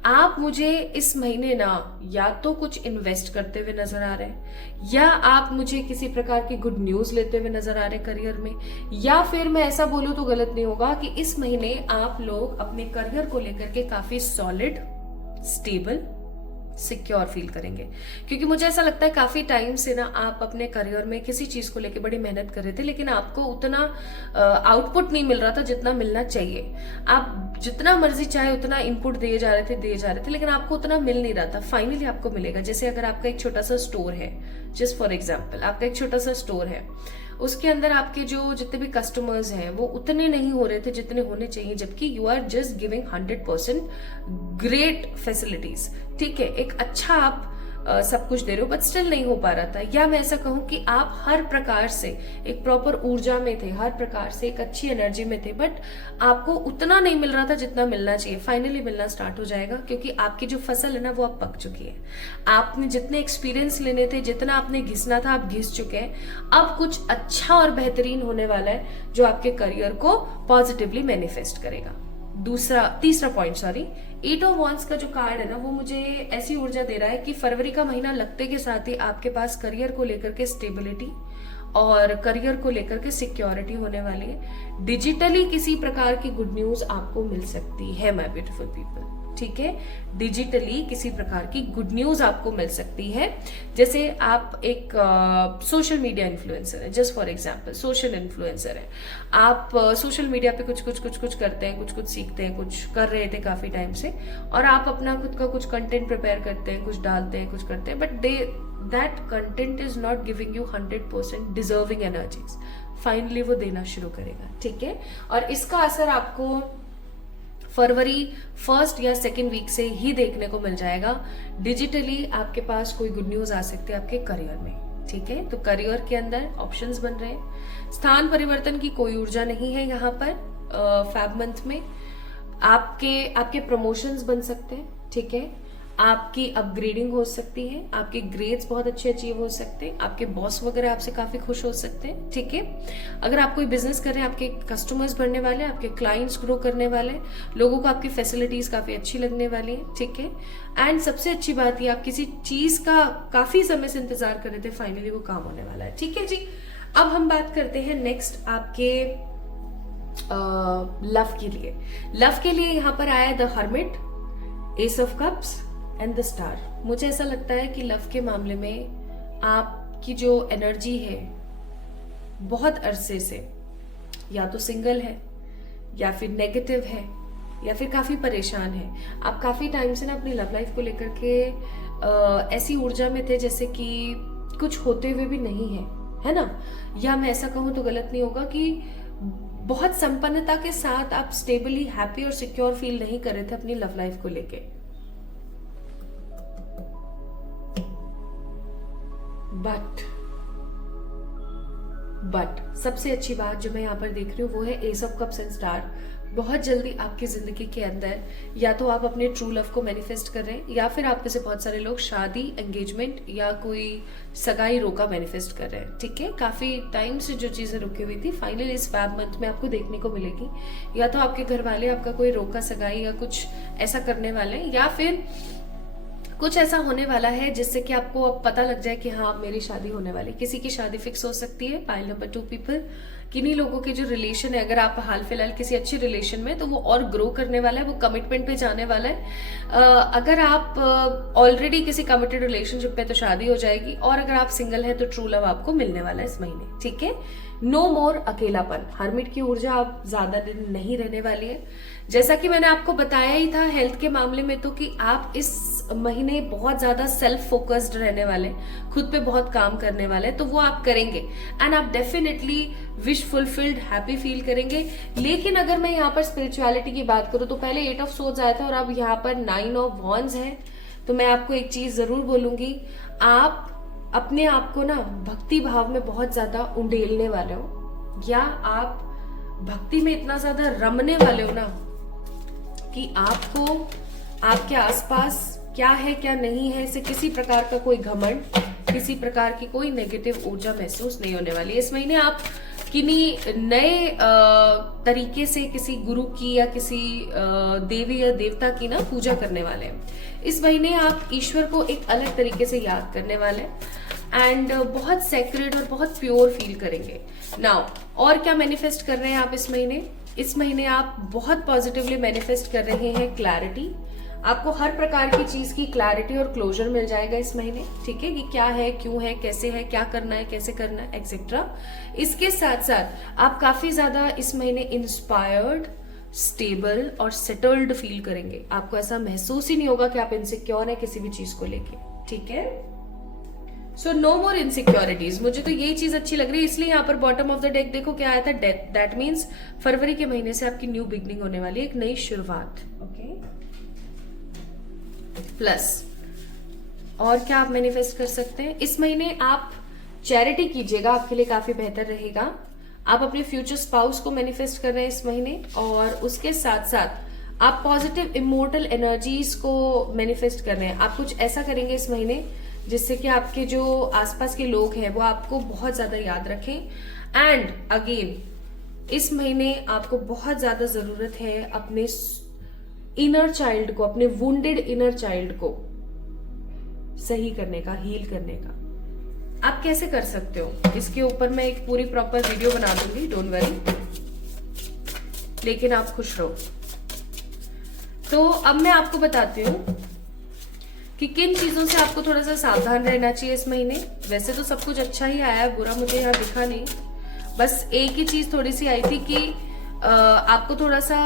आप मुझे इस महीने ना या तो कुछ इन्वेस्ट करते हुए नजर आ रहे हैं, या आप मुझे किसी प्रकार की गुड न्यूज लेते हुए नजर आ रहे हैं करियर में, या फिर मैं ऐसा बोलूं तो गलत नहीं होगा कि इस महीने आप लोग अपने करियर को लेकर के काफी सॉलिड, स्टेबल, सिक्योर फील करेंगे। क्योंकि मुझे ऐसा लगता है काफी टाइम से ना आप अपने करियर में किसी चीज को लेकर बड़ी मेहनत कर रहे थे, लेकिन आपको उतना आउटपुट नहीं मिल रहा था जितना मिलना चाहिए। आप जितना मर्जी चाहे उतना इनपुट दिए जा रहे थे, लेकिन आपको उतना मिल नहीं रहा था। फाइनली आपको मिलेगा। जैसे अगर आपका एक छोटा सा स्टोर है, जस्ट फॉर एग्जाम्पल आपका एक छोटा सा स्टोर है, उसके अंदर आपके जो जितने भी कस्टमर्स हैं वो उतने नहीं हो रहे थे जितने होने चाहिए, जबकि you are just giving 100% great facilities, ठीक है, एक अच्छा आप सब कुछ दे रहे हो, बट स्टिल नहीं हो पा रहा था। या मैं ऐसा कहूं कि आप हर प्रकार से एक प्रॉपर ऊर्जा में थे, हर प्रकार से एक अच्छी एनर्जी में थे, बट आपको उतना नहीं मिल रहा था जितना मिलना चाहिए। फाइनली मिलना स्टार्ट हो जाएगा, क्योंकि आपकी जो फसल है ना वो अब पक चुकी है। आपने जितने एक्सपीरियंस लेने थे, जितना आपने घिसना था, आप घिस चुके हैं। अब कुछ अच्छा और बेहतरीन होने वाला है जो आपके करियर को पॉजिटिवली मैनिफेस्ट करेगा। तीसरा पॉइंट, सॉरी, 8 ऑफ वॉन्ड्स का जो कार्ड है ना वो मुझे ऐसी ऊर्जा दे रहा है कि फरवरी का महीना लगते के साथ ही आपके पास करियर को लेकर के स्टेबिलिटी और करियर को लेकर के सिक्योरिटी होने वाली है। डिजिटली किसी प्रकार की गुड न्यूज आपको मिल सकती है माय ब्यूटीफुल पीपल, ठीक है। डिजिटली किसी प्रकार की गुड न्यूज आपको मिल सकती है। जैसे आप एक सोशल मीडिया इन्फ्लुएंसर है, just for example social influencer है, आप सोशल मीडिया पे कुछ करते हैं, कुछ सीखते हैं, कुछ कर रहे थे काफी टाइम से, और आप अपना खुद का कुछ कंटेंट प्रिपेयर करते हैं, कुछ डालते हैं, कुछ करते हैं, but that content is not giving you 100% deserving energies. Finally वो देना शुरू करेगा, ठीक है। और इसका असर आपको फरवरी 1st या 2nd वीक से ही देखने को मिल जाएगा। डिजिटली आपके पास कोई गुड न्यूज आ सकती है आपके करियर में, ठीक है। तो करियर के अंदर ऑप्शंस बन रहे हैं। स्थान परिवर्तन की कोई ऊर्जा नहीं है यहाँ पर फैब मंथ में। आपके प्रमोशंस बन सकते हैं, ठीक है। आपकी अपग्रेडिंग हो सकती है, आपके ग्रेड्स बहुत अच्छे अचीव हो सकते हैं, आपके बॉस वगैरह आपसे काफी खुश हो सकते हैं, ठीक है। अगर आप कोई बिजनेस कर रहे हैं, आपके कस्टमर्स बढ़ने वाले हैं, आपके क्लाइंट्स ग्रो करने वाले हैं, लोगों को आपकी फैसिलिटीज काफी अच्छी लगने वाली है, ठीक है। एंड सबसे अच्छी बात ये, आप किसी चीज का काफी समय से इंतजार कर रहे थे, फाइनली वो काम होने वाला है, ठीक है जी। अब हम बात करते हैं नेक्स्ट आपके लव के लिए। लव के लिए यहाँ पर आया the hermit, S of cups and the star. मुझे ऐसा लगता है कि लव के मामले में आपकी जो एनर्जी है बहुत अरसे से या तो सिंगल है, या फिर नेगेटिव है, या फिर काफी परेशान है। आप काफी टाइम से ना अपनी लव लाइफ को लेकर के ऐसी ऊर्जा में थे जैसे कि कुछ होते हुए भी नहीं है ना। या मैं ऐसा कहूं तो गलत नहीं होगा कि बहुत संपन्नता के साथ आप स्टेबली हैप्पी और सिक्योर फील नहीं कर रहे थे अपनी लव लाइफ को लेके। बट सबसे अच्छी बात जो मैं यहाँ पर देख रही हूँ वो है S of cups and star. बहुत जल्दी आपकी जिंदगी के अंदर या तो आप अपने ट्रू लव को मैनिफेस्ट कर रहे हैं, या फिर आप में से बहुत सारे लोग शादी, एंगेजमेंट या कोई सगाई रोका मैनिफेस्ट कर रहे हैं। ठीक है, काफी टाइम से जो चीजें रुकी हुई थी फाइनली इस फैब मंथ में आपको देखने को मिलेगी। या तो आपके घर वाले आपका कोई रोका सगाई या कुछ ऐसा करने वाले हैं, या फिर कुछ ऐसा होने वाला है जिससे कि आपको अब पता लग जाए कि हाँ मेरी शादी होने वाली। किसी की शादी फिक्स हो सकती है। पाइल नंबर 2 पीपल, किन्हीं लोगों के जो रिलेशन है, अगर आप हाल फिलहाल किसी अच्छी रिलेशन में, तो वो और ग्रो करने वाला है, वो कमिटमेंट पे जाने वाला है। अगर आप ऑलरेडी किसी कमिटेड रिलेशनशिप पे, तो शादी हो जाएगी, और अगर आप सिंगल है तो ट्रू लव आपको मिलने वाला है इस महीने। ठीक है, नो मोर अकेलापन, हर्मिट की ऊर्जा आप ज्यादा दिन नहीं रहने वाली है। जैसा कि मैंने आपको बताया ही था हेल्थ के मामले में, तो कि आप इस महीने बहुत ज्यादा सेल्फ फोकस्ड रहने वाले, खुद पे बहुत काम करने वाले, तो वो आप करेंगे एंड आप definitely wish fulfilled, happy feel करेंगे। लेकिन अगर मैं यहाँ पर स्पिरिचुअलिटी की बात करूँ तो पहले 8 ऑफ सोर्ड्स आया था और अब यहाँ पर 9 ऑफ वॉन्ड्स है। तो मैं आपको एक चीज जरूर बोलूंगी, आप अपने आप को ना भक्ति भाव में बहुत ज्यादा उंडेलने वाले हो, या आप भक्ति में इतना ज्यादा रमने वाले हो ना कि आपको आपके आसपास क्या है क्या नहीं है इससे किसी प्रकार का कोई घमंड, किसी प्रकार की कोई नेगेटिव ऊर्जा महसूस नहीं होने वाली। इस महीने आप किन्हीं नए तरीके से किसी गुरु की या किसी देवी या देवता की ना पूजा करने वाले हैं। इस महीने आप ईश्वर को एक अलग तरीके से याद करने वाले हैं एंड बहुत सेक्रेड और बहुत प्योर फील करेंगे। नाउ और क्या मैनिफेस्ट कर रहे हैं आप इस महीने? इस महीने आप बहुत पॉजिटिवली मैनिफेस्ट कर रहे हैं क्लैरिटी। आपको हर प्रकार की चीज की क्लैरिटी और क्लोजर मिल जाएगा इस महीने। ठीक है, कि क्या है, क्यों है, कैसे है, क्या करना है, कैसे करना है, एक्सेट्रा। इसके साथ साथ आप काफी ज्यादा इस महीने इंस्पायर्ड, स्टेबल और सेटल्ड फील करेंगे। आपको ऐसा महसूस ही नहीं होगा कि आप इनसिक्योर है किसी भी चीज को लेके। ठीक है, सो नो मोर इनसिक्योरिटीज। मुझे तो यही चीज अच्छी लग रही है, इसलिए यहाँ पर बॉटम ऑफ द डेक देखो क्या आया था, डेथ। दैट मीन्स फरवरी के महीने से आपकी न्यू बिगनिंग होने वाली है, एक नई शुरुआत। ओके, प्लस और क्या आप मैनिफेस्ट कर सकते हैं इस महीने? आप चैरिटी कीजिएगा, आपके लिए काफी बेहतर रहेगा। आप अपने फ्यूचर स्पाउस को मैनिफेस्ट कर रहे हैं इस महीने, और उसके साथ साथ आप पॉजिटिव इमोर्टल एनर्जीज को मैनिफेस्ट कर रहे हैं। आप कुछ ऐसा करेंगे इस महीने जिससे कि आपके जो आसपास के लोग हैं वो आपको बहुत ज्यादा याद रखें। एंड अगेन इस महीने आपको बहुत ज्यादा जरूरत है अपने इनर चाइल्ड को, अपने वुंडेड इनर चाइल्ड को सही करने का, हील करने का। आप कैसे कर सकते हो इसके ऊपर मैं एक पूरी प्रॉपर वीडियो बना दूंगी, डोंट वरी, लेकिन आप खुश रहो। तो अब मैं आपको बताती हूँ कि किन चीजों से आपको थोड़ा सा सावधान रहना चाहिए इस महीने। वैसे तो सब कुछ अच्छा ही आया है, बुरा मुझे यहाँ दिखा नहीं, बस एक ही चीज थोड़ी सी आई थी कि आपको थोड़ा सा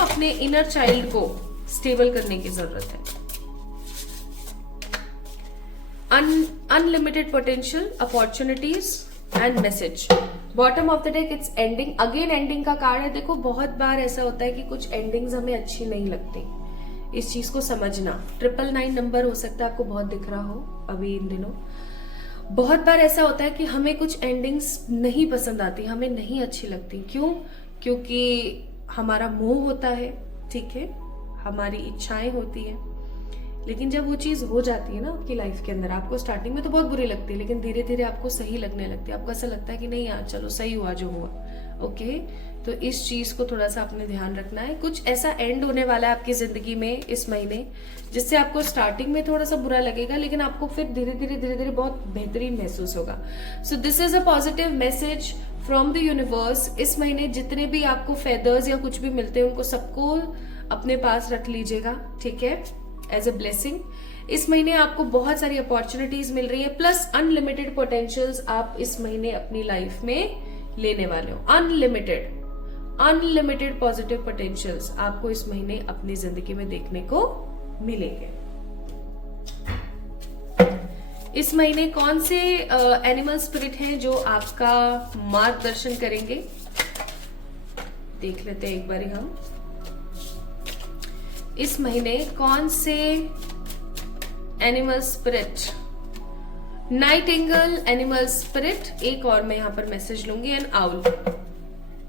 अपने इनर चाइल्ड को स्टेबल करने की जरूरत है। Unlimited potential, opportunities and message. Bottom of the deck it's ending. Again ending का कार्ड है। देखो बहुत बार ऐसा होता है कि कुछ एंडिंग्स हमें अच्छी नहीं लगती, इस चीज को समझना। 999 नंबर हो सकता है आपको बहुत दिख रहा हो अभी इन दिनों। बहुत बार ऐसा होता है कि हमें कुछ एंडिंग्स नहीं पसंद आती, हमें नहीं अच्छी लगती। क्यों? क्योंकि हमारा मोह होता है, ठीक है, हमारी इच्छाएं होती है, लेकिन जब वो चीज हो जाती है ना आपकी लाइफ के अंदर, आपको स्टार्टिंग में तो बहुत बुरी लगती है, लेकिन धीरे धीरे आपको सही लगने लगती है। आपको ऐसा लगता है कि नहीं यार चलो सही हुआ जो हुआ। ओके, तो इस चीज को थोड़ा सा अपने ध्यान रखना है। कुछ ऐसा एंड होने वाला है आपकी जिंदगी में इस महीने जिससे आपको स्टार्टिंग में थोड़ा सा बुरा लगेगा, लेकिन आपको फिर धीरे धीरे बहुत बेहतरीन महसूस होगा। So this is a positive message from the universe. इस महीने जितने भी आपको फेदर्स या कुछ भी मिलते हैं उनको सबको अपने पास रख लीजिएगा, ठीक है, एज अ ब्लेसिंग। इस महीने आपको बहुत सारी अपॉर्चुनिटीज मिल रही है, प्लस अनलिमिटेड पोटेंशियल्स आप इस महीने अपनी लाइफ में लेने वाले हो। अनलिमिटेड पॉजिटिव पोटेंशियल्स आपको इस महीने अपनी जिंदगी में देखने को मिलेंगे। इस महीने कौन से एनिमल स्पिरिट हैं जो आपका मार्गदर्शन करेंगे, देख लेते हैं एक बारी हम। इस महीने कौन से animal spirit, Nightingale animal spirit, एक और मैं यहां पर मैसेज लूंगी, एंड आउल।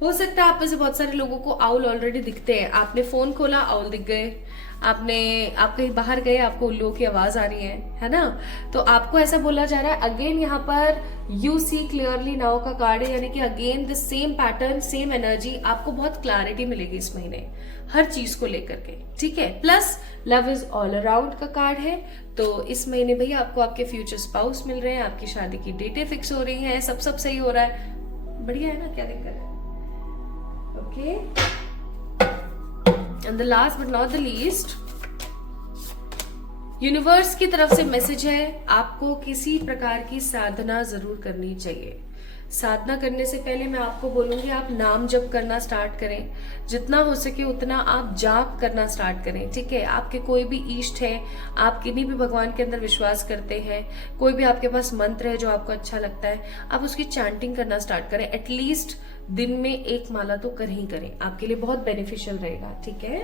हो सकता है आप में से बहुत सारे लोगों को आउल ऑलरेडी दिखते हैं। आपने फोन खोला, आउल दिख गए। आप कहीं बाहर गए, आपको उल्लुओं की आवाज आ रही है ना? तो आपको ऐसा बोला जा रहा है। अगेन यहाँ पर यू सी क्लियरली नाउ का कार्ड है, यानी कि again the same pattern, same energy. आपको बहुत क्लैरिटी मिलेगी इस महीने हर चीज को लेकर के, ठीक है। Plus love is all around का कार्ड है। तो इस महीने भैया आपको आपके फ्यूचर स्पाउस मिल रहे हैं, आपकी शादी की डेटें फिक्स हो रही हैं, सब सही हो रहा है। बढ़िया है ना, क्या दिक्कत है? Okay, and the last but not the least, universe की तरफ से मैसेज है, आपको किसी प्रकार की साधना जरूर करनी चाहिए। साधना करने से पहले मैं आपको बोलूंगी आप नाम जप करना स्टार्ट करें। जितना हो सके उतना आप जाप करना स्टार्ट करें, ठीक है। आपके कोई भी इष्ट है, आप किन्हीं भी भगवान के अंदर विश्वास करते हैं, कोई भी आपके पास मंत्र है जो आपको अच्छा लगता है, आप उसकी चैंटिंग करना स्टार्ट करें। एटलीस्ट दिन में एक माला तो कर ही करें, आपके लिए बहुत बेनिफिशियल रहेगा, ठीक है।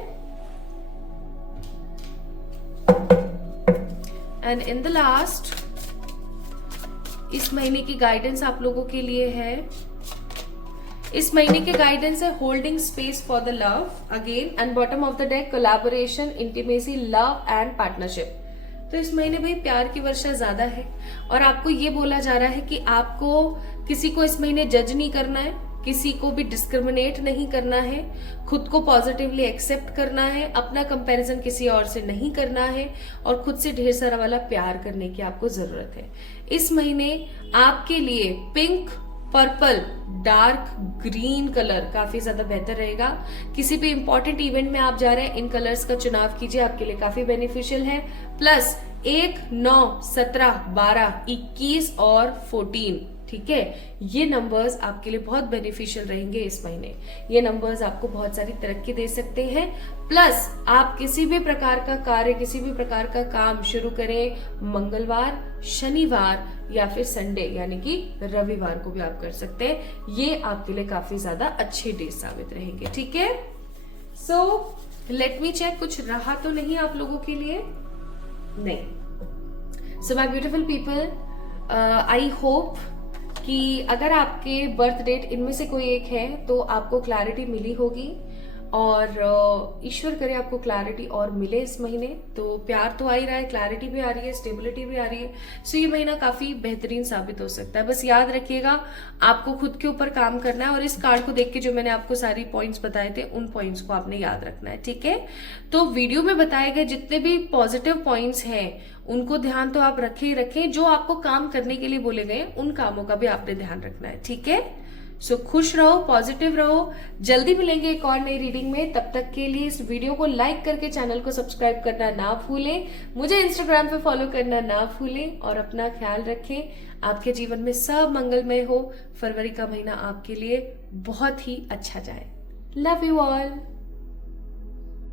एंड इन द लास्ट, इस महीने की गाइडेंस आप लोगों के लिए है। इस महीने के गाइडेंस है holding space for the love again, and bottom of the deck collaboration, intimacy, love and partnership. तो इस महीने भाई प्यार की वर्षा ज्यादा है, और आपको ये बोला जा रहा है कि आपको किसी को इस महीने जज नहीं करना है, किसी को भी डिस्क्रिमिनेट नहीं करना है, खुद को पॉजिटिवली एक्सेप्ट करना है, अपना कंपैरिजन किसी और से नहीं करना है, और खुद से ढेर सारा वाला प्यार करने की आपको जरूरत है। इस महीने आपके लिए pink, purple, dark green colour काफी ज्यादा बेहतर रहेगा। किसी भी इंपॉर्टेंट इवेंट में आप जा रहे हैं, इन कलर्स का चुनाव कीजिए, आपके लिए काफी बेनिफिशियल है। प्लस 1, 9, 17, 12, 21 और 14, ठीक है, ये नंबर्स आपके लिए बहुत बेनिफिशियल रहेंगे इस महीने। ये नंबर्स आपको बहुत सारी तरक्की दे सकते हैं। प्लस आप किसी भी प्रकार का कार्य, किसी भी प्रकार का काम शुरू करें मंगलवार, शनिवार या फिर संडे यानी कि रविवार को भी आप कर सकते हैं। ये आपके लिए काफी ज्यादा अच्छे डे साबित रहेंगे, ठीक है। सो लेट मी चेक, कुछ रहा तो नहीं आप लोगों के लिए? नहीं। So my beautiful people, I hope कि अगर आपके बर्थ डेट इनमें से कोई एक है तो आपको क्लैरिटी मिली होगी, और ईश्वर करे आपको क्लैरिटी और मिले इस महीने। तो प्यार तो आ ही रहा है, क्लैरिटी भी आ रही है, स्टेबिलिटी भी आ रही है। सो ये महीना काफी बेहतरीन साबित हो सकता है। बस याद रखिएगा आपको खुद के ऊपर काम करना है, और इस कार्ड को देख के जो मैंने आपको सारी पॉइंट्स बताए थे उन पॉइंट्स को आपने याद रखना है, ठीक है। तो वीडियो में बताए गए जितने भी पॉजिटिव पॉइंट्स हैं उनको ध्यान तो आप रखे ही रखें, जो आपको काम करने के लिए बोले गए उन कामों का भी आपने ध्यान रखना है, ठीक है। सो खुश रहो, पॉजिटिव रहो। जल्दी मिलेंगे एक और नई रीडिंग में। तब तक के लिए इस वीडियो को लाइक करके चैनल को सब्सक्राइब करना ना भूलें, मुझे इंस्टाग्राम पे फॉलो करना ना भूलें, और अपना ख्याल रखें। आपके जीवन में सब मंगलमय हो। फरवरी का महीना आपके लिए बहुत ही अच्छा जाए। Love you all.